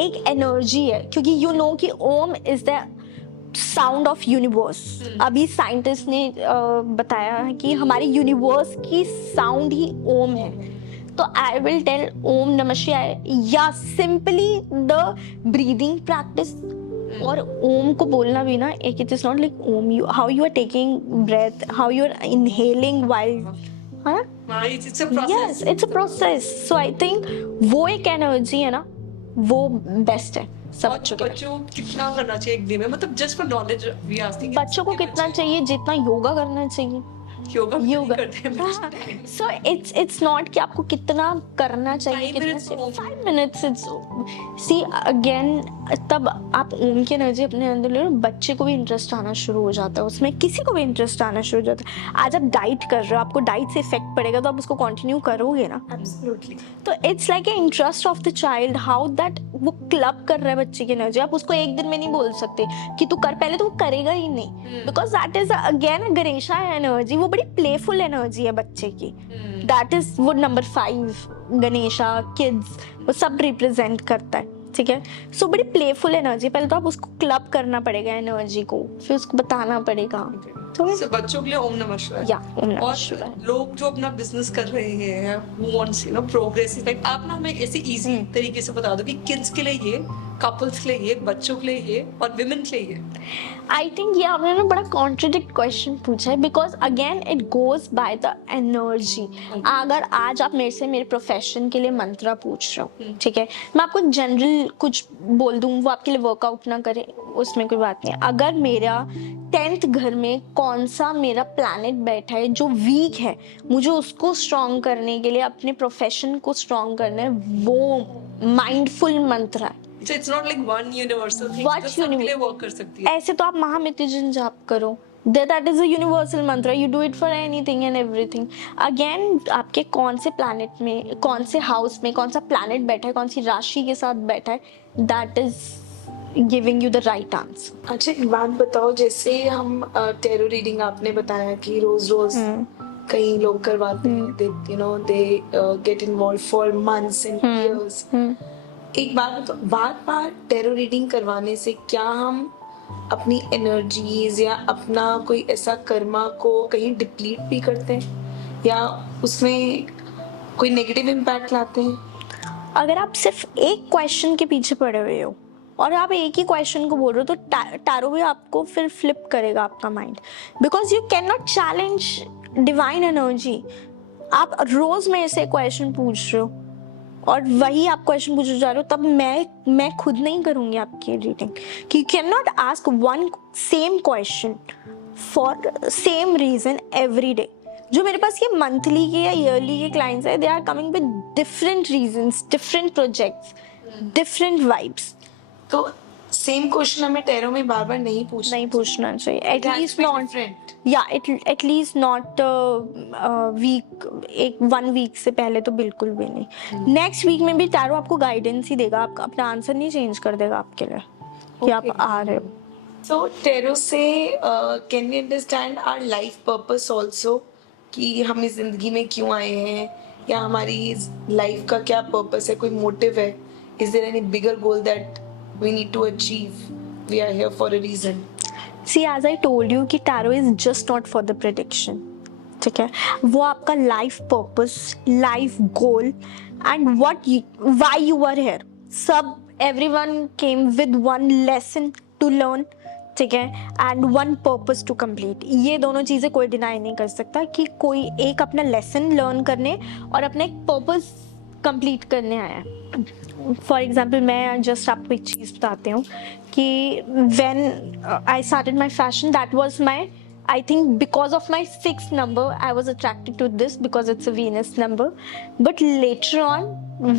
एक एनर्जी है, क्योंकि यू नो कि Om is the sound of universe. अभी साइंटिस्ट ने बताया है कि हमारे यूनिवर्स की साउंड ही ओम है। तो आई विल टेल ओम नमः शिवाय, या सिंपली द ब्रीदिंग प्रैक्टिस। और ओम को बोलना भी ना, एक it is not like Om you how you are taking breath, how you are inhaling while, हाँ, It's a process. Yes it's a process. So I think वो एक एनर्जी है ना, वो बेस्ट है सब बच्चों के लिए। बच्चों को कितना करना चाहिए एक दिन में, मतलब just for knowledge we asking? बच्चों को कितना चाहिए? जितना योगा करना चाहिए योगा भी योगा करते हैं सो इट्स नॉट कि आपको कितना करना चाहिए 5 कितना minutes चाहिए ओम। 5 मिनट्स इट्स सी अगेन तब आप ओम की एनर्जी अपने अंदर ले लो, बच्चे को भी इंटरेस्ट आना शुरू हो जाता है उसमें, किसी को भी इंटरेस्ट आना शुरू हो जाता है। आज आप डाइट कर रहे हो, आपको डाइट से इफेक्ट पड़ेगा तो आप उसको कंटिन्यू करोगे ना। एब्सोल्युटली। तो it's like a interest of the child, how that वो क्लब कर रहा है बच्चे की एनर्जी। आप उसको एक दिन में नहीं बोल सकते कि तू कर, पहले तो वो करेगा ही नहीं, because that is again Ganesha energy, वो बड़ी प्लेफुल एनर्जी है बच्चे की। दैट इज वो नंबर 5 गणेशा किड्स वो सब रिप्रेजेंट करता है, ठीक है। सो बड़ी प्लेफुल एनर्जी, पहले तो आप उसको क्लब करना पड़ेगा एनर्जी को, फिर उसको बताना पड़ेगा। So, बच्चों के लिए ओम नमः शिवाय। या ओम नमः और शिवाय। लोग जो अपना बिजनेस कर रहे हैं, who wants you know progress, like आप ना हमें ऐसे इजी तरीके से बता दो कि किड्स के लिए ये, कपल्स के लिए ये, बच्चों के लिए ये और विमेन के लिए ये। आई थिंक ये आपने ना बड़ा कॉन्ट्रडिक्ट क्वेश्चन पूछा है, because again it goes by the energy. अगर आज आप मेरे से मेरे प्रोफेशन के लिए मंत्रा पूछ रहे हो, ठीक है, मैं आपको जनरल कुछ बोल दूं, वो आपके लिए वर्कआउट ना करे उसमें कोई बात नहीं। अगर मेरा 10th घर में कौन सा मेरा प्लैनेट बैठा है जो वीक है, मुझे उसको स्ट्रॉन्ग करने के लिए, अपने प्रोफेशन को स्ट्रॉन्ग करना है, वो माइंडफुल मंत्र है। So it's not like one universal thing What जो सबके लिए universal? वर्क कर सकती है। ऐसे तो आप महामृत्युंजय जाप करो, that is a universal mantra, you do it for anything and everything. Again आपके कौन से प्लैनेट में, कौन से हाउस में कौन सा प्लैनेट बैठा है, कौन सी राशि के साथ बैठा है, that is giving you the right answer. अच्छा एक बात बताओ, जैसे हम टेरो रीडिंग आपने बताया कि रोज रोज कई लोग करवाते हैं, they you know they get involve for months and years. एक बात बताओ, बार बार टेरो रीडिंग करवाने से क्या हम अपनी एनर्जीज या अपना कोई ऐसा कर्मा को कहीं डिप्लीट भी करते हैं या उसमें कोई नेगेटिव इम्पैक्ट लाते हैं? अगर आप सिर्फ एक क्वेश्चन के पीछे पड़े हुए हो और आप एक ही क्वेश्चन को बोल रहे हो, तो टैरो भी आपको फिर फ्लिप करेगा आपका mind, because you can not challenge divine energy. आप रोज मेरे से क्वेश्चन पूछ रहे हो और वही आप क्वेश्चन पूछे जा रहे हो, तब मैं खुद नहीं करूंगी आपकी रीडिंग, कि you can not ask one same question for same reason every day. जो मेरे पास ये मंथली के या ईयरली के क्लाइंट्स है, they are coming with different reasons, different projects, different vibes. तो सेम क्वेश्चन हमें टेरो में बार बार नहीं पूछना चाहिए, It has at least to be not, different. या एटलीस्ट नॉट वीक, एक 1 वीक से पहले तो बिल्कुल भी नहीं। नेक्स्ट वीक में भी टैरो आपको गाइडेंस ही देगा, आपका अपना आंसर नहीं चेंज कर देगा आपके लिए कि आप आ रहे हो। So टेरो से can we understand our life purpose also, कि हम इस जिंदगी में क्यों आए हैं या हमारी लाइफ का क्या पर्पस है, कोई मोटिव है? Is there any bigger goal that we need to achieve? We are here for a reason. See, as I told you कि tarot is just not for the prediction, ठीक है, वो आपका life purpose, life goal and why you are here, सब everyone came with one lesson to learn, ठीक है, and one purpose to complete. ये दोनों चीज़ें कोई डिनाई नहीं कर सकता कि कोई एक अपना लेसन लर्न करने और अपना एक पर्पस कंप्लीट करने आया है। फॉर एग्जाम्पल मैं जस्ट आपको एक चीज़ बताती हूँ कि when I started my fashion, that was my, I think because of my 6th number, I was attracted to this because it's a Venus number. But later on,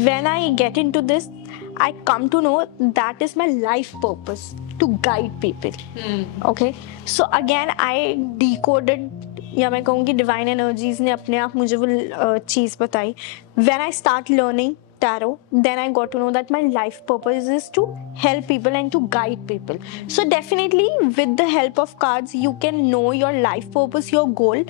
when I get into this, I come to know that is my life purpose, to guide people. Okay? So again, I decoded, या मैं कहूँगी डिवाइन एनर्जीज ने अपने आप मुझे वो चीज़ बताई। When I start learning tarot, then I got to know that my life purpose is to help people and to guide people. So definitely with the help of cards you can know your life purpose, your goal.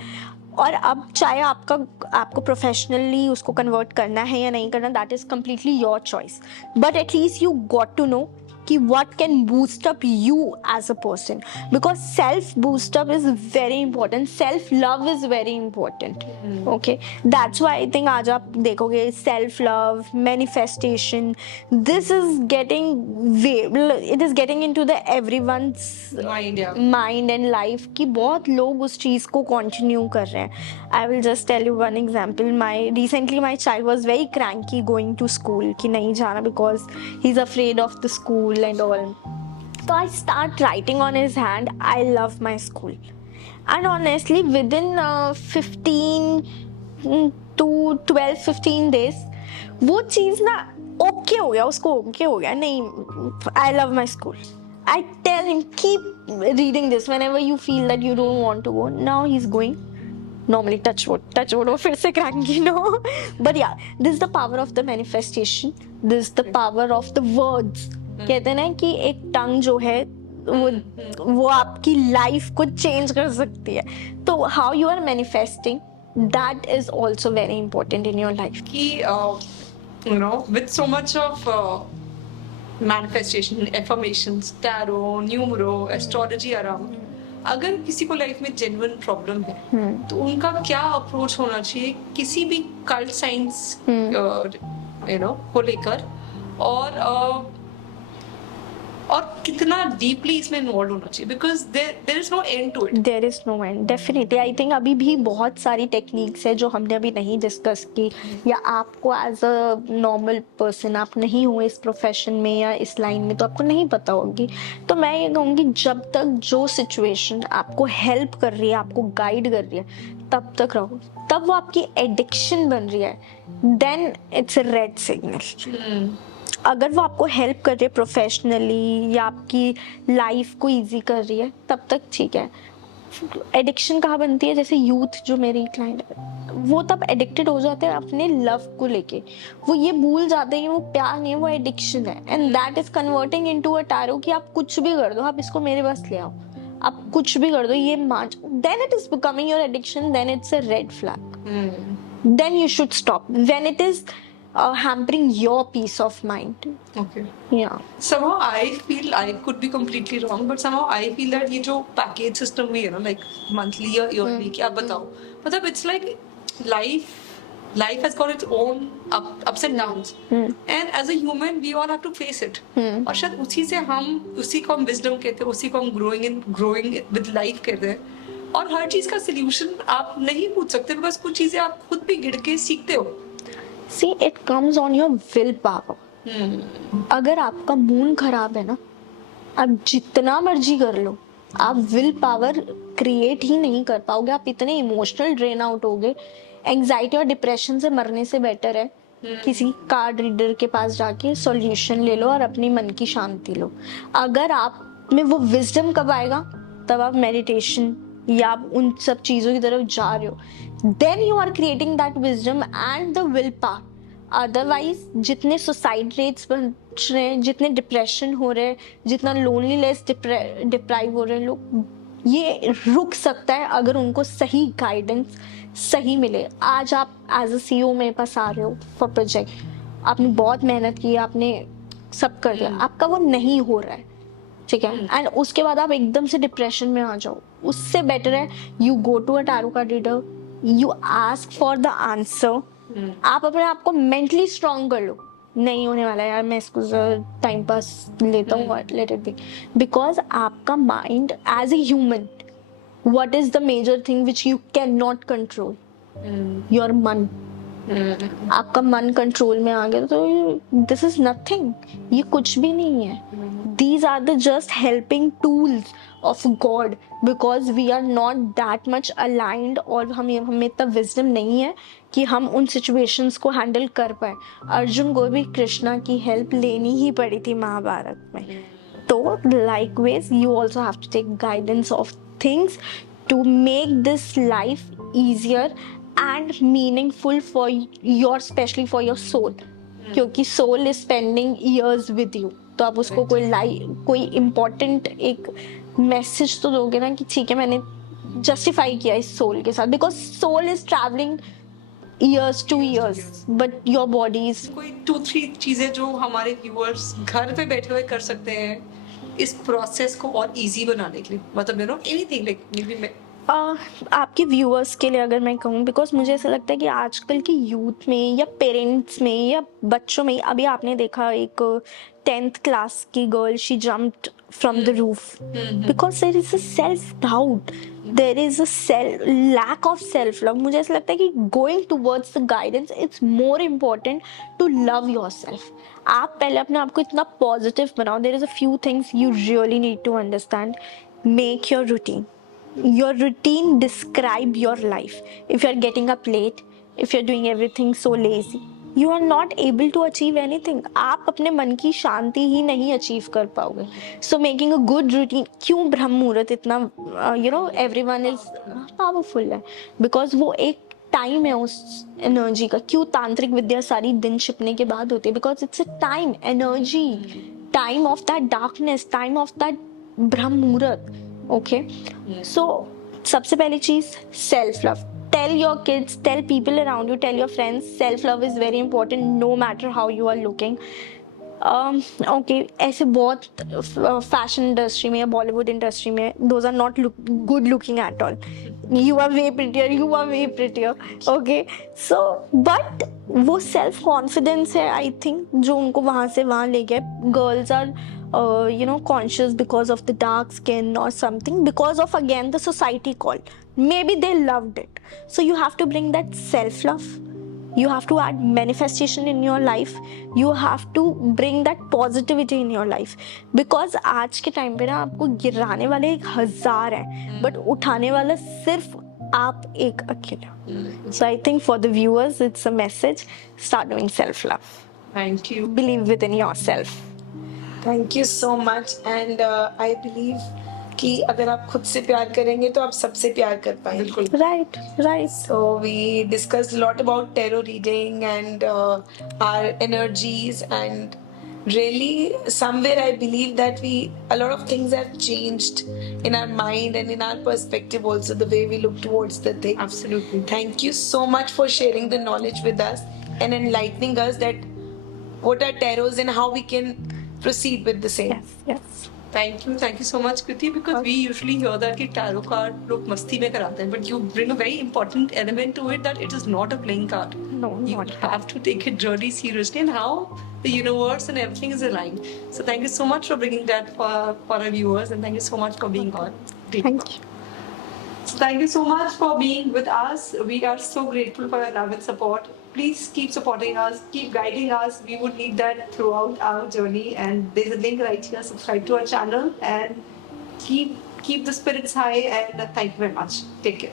और अब चाहे आपको प्रोफेशनली उसको कन्वर्ट करना है या नहीं करना, that is completely your choice, but at least you got to know कि what can boost up you as a person, because self boost up is very important, self love is very important. Okay, that's why I think आज आप देखोगे self love, manifestation, this is getting it is getting into the everyone's mind and life कि बहुत लोग उस चीज़ को continue कर रहे हैं। I will just tell you one example. Recently my child was very cranky going to school कि नहीं जाना because he's afraid of the school and all. So I start writing on his hand, I love my school. And honestly, within 15 to 12-15 days, वो चीज ना ओके हो गया, उसको ओके हो गया, नहीं I love my school. I tell him, keep reading this whenever you feel that you don't want to go. Now he's going. Normally, touch wood, वो फिर से cranky, no. But yeah, this is the power of the manifestation. This is the power of the words. कहते हैं ना कि एक टंग जो है वो आपकी लाइफ को चेंज कर सकती है. तो how you are manifesting, that is also very important in your life. कि you know, with so much of manifestation, affirmations, tarot, numero, astrology around, अगर किसी को लाइफ में जेन्युइन प्रॉब्लम है तो उनका क्या अप्रोच होना चाहिए किसी भी कल्ट साइंस को लेकर, और कितना डीपली इसमें इन्वॉल्व होना चाहिए, because there is no end to it. There is no end. Definitely I think अभी भी बहुत सारी टेक्निक्स है जो हमने अभी नहीं डिस्कस की, या आपको एज अ नॉर्मल पर्सन, आप नहीं हो इस प्रोफेशन में या इस लाइन में, तो आपको नहीं पता होगी. तो मैं ये कहूँगी, जब तक जो सिचुएशन आपको हेल्प कर रही है, आपको गाइड कर रही है, तब तक रहो. तब वो आपकी एडिक्शन बन रही है, then it's a red signal. अगर वो आपको हेल्प कर रही है प्रोफेशनली या आपकी लाइफ को इजी कर रही है, तब तक ठीक है. एडिक्शन कहाँ बनती है? जैसे यूथ जो मेरी क्लाइंट है, वो तब एडिक्टेड हो जाते हैं अपने लव को लेके. वो ये भूल जाते हैं कि वो प्यार नहीं है, वो एडिक्शन है. And that is converting into a tarot कि आप कुछ भी कर दो, आप इसको मेरे पास ले आओ, आप कुछ भी कर दो, ये मांच, then it is becoming your addiction, then it's a red flag. Then you should stop when it is hampering your peace of mind. Okay. Yeah. Somehow I feel, I could be completely wrong, but somehow I feel that ये जो पैकेज सिस्टम भी है ना, like monthly या yearly, क्या बताओ, मतलब it's like life has got its own ups and downs, and as a human we all have to face it. और शायद उसी को हम wisdom कहते हैं, उसी को हम growing with life कहते हैं. और हर चीज का सोल्यूशन आप नहीं पूछ सकते, बिकॉज कुछ चीजें आप खुद भी गिर के सीखते हो. See, it comes on your willpower. अगर आपका मूड खराब है ना, आप जितना मर्जी कर लो, आप विल पावर क्रिएट ही नहीं कर पाओगे. आप इतने इमोशनल ड्रेन आउट होगे. एंजाइटी और डिप्रेशन से मरने से बेटर है किसी कार्ड रीडर के पास जाके सॉल्यूशन ले लो और अपनी मन की शांति लो. अगर आप में वो विजडम कब आएगा? तब आप मेडिटेशन या आप उन सब चीजों की तरफ जा रहे हो, then you are creating that wisdom and the will power. Otherwise जितने सुसाइड रेट्स बढ़ रहे हैं, जितने डिप्रेशन हो रहे हैं, जितना लोनलीनेस डिप्राइव हो रहे हैं लोग, ये रुक सकता है अगर उनको सही गाइडेंस सही मिले. आज आप एज अ सीईओ मेरे पास आ रहे हो फॉर प्रोजेक्ट, आपने बहुत मेहनत की, आपने सब कर दिया, आपका वो नहीं हो रहा है, ठीक है, एंड उसके बाद आप एकदम से डिप्रेशन में आ जाओ. उससे बेटर है you go to a tarot card reader, you ask for the answer. आप अपने आप को मेंटली स्ट्रांग कर लो, नहीं होने वाला यार, मैं इसको टाइम पास लेता हूँ, लेट इट बी. बिकॉज आपका mind as a human, what is the major thing which you can not control? Your man. आपका मन कंट्रोल में आ गया तो दिस इज नथिंग, ये कुछ भी नहीं है. These are the just helping tools of God, because we are not that much aligned, और हमें इतना wisdom नहीं है कि हम उन situations को handle कर पाए. अर्जुन को भी कृष्णा की help लेनी ही पड़ी थी महाभारत में. तो likewise you also have to take guidance of things to make this life easier and meaningful for your, especially for your soul. क्योंकि soul is spending years with you. तो आप उसको कोई इम्पोर्टेंट एक मैसेज तो दोगे ना कि ठीक है, मैंने जस्टिफाई किया इस सोल के साथ, because soul is travelling years to years, but your body is. कोई 2-3 चीजें जो हमारे व्यूअर्स घर पे बैठे हुए कर सकते हैं इस प्रोसेस को और इजी बनाने के लिए, मतलब you know anything like may be आपके व्यूअर्स के लिए अगर मैं कहूँ, बिकॉज मुझे ऐसा लगता है कि आजकल की यूथ में या पेरेंट्स में या बच्चों में, अभी आपने देखा एक 10th क्लास की girl, she jumped from the roof because there is a self doubt, there is a lack of self love. मुझे ऐसा लगता है कि going towards the guidance, it's more important to love your self. आप पहले अपने आप को इतना पॉजिटिव बनाओ. There is a few things you really need to understand. Make your routine. your routine describe your life. If you're getting up late, if you're doing everything so lazy, you are not able to achieve anything. आप अपने मन की शांति ही नहीं अचीव कर पाओगे. So making a good routine, क्यों ब्रह्म मुहूर्त इतना everyone is powerful है, because वो एक टाइम है उस एनर्जी का. क्यों तांत्रिक विद्या सारी दिन छिपने के बाद होती है? Because it's a time, energy, time of that darkness, time of that Brahma Muhurta. Okay, so सबसे पहली चीज self love. Tell your kids, tell people around you, tell your friends, self love is very important no matter how you are looking. Okay, ऐसे बहुत फैशन इंडस्ट्री में या बॉलीवुड इंडस्ट्री में those are not good looking at all. You are way prettier, you are way prettier. Okay, so but वो self confidence है I think जो उनको वहाँ से वहाँ ले गए. Girls are conscious because of the dark skin or something, because of again the society call. Maybe they loved it. So you have to bring that self love. You have to add manifestation in your life. You have to bring that positivity in your life. Because आज के टाइम पे ना आपको गिराने वाले 1000 हैं, but उठाने वाला सिर्फ आप एक अकेले. So I think for the viewers, it's a message. Start doing self love. Thank you. Believe within yourself. Thank you so much. And I believe कि अगर आप खुद से प्यार करेंगे तो आप सबसे प्यार कर पाएंगे. बिल्कुल. Right, right. So we discussed a lot about tarot reading and our energies, and really somewhere I believe that a lot of things have changed in our mind and in our perspective also, the way we look towards the thing. Absolutely. Thank you so much for sharing the knowledge with us and enlightening us that what are tarots and how we can proceed with the same. Yes, yes. Thank you so much, Kriti, because we usually hear that कि tarot card लोग मस्ती में कराते हैं, but you bring a very important element to it, that it is not a playing card. No, You not at all. have to take it really seriously, and how the universe and everything is aligned. So thank you so much for bringing that for our viewers, and thank you so much for being on. Thank you. So thank you so much for being with us. We are so grateful for your love and support. Please keep supporting us, keep guiding us. We would need that throughout our journey. And there's a link right here. Subscribe to our channel and keep the spirits high. And thank you very much. Take care.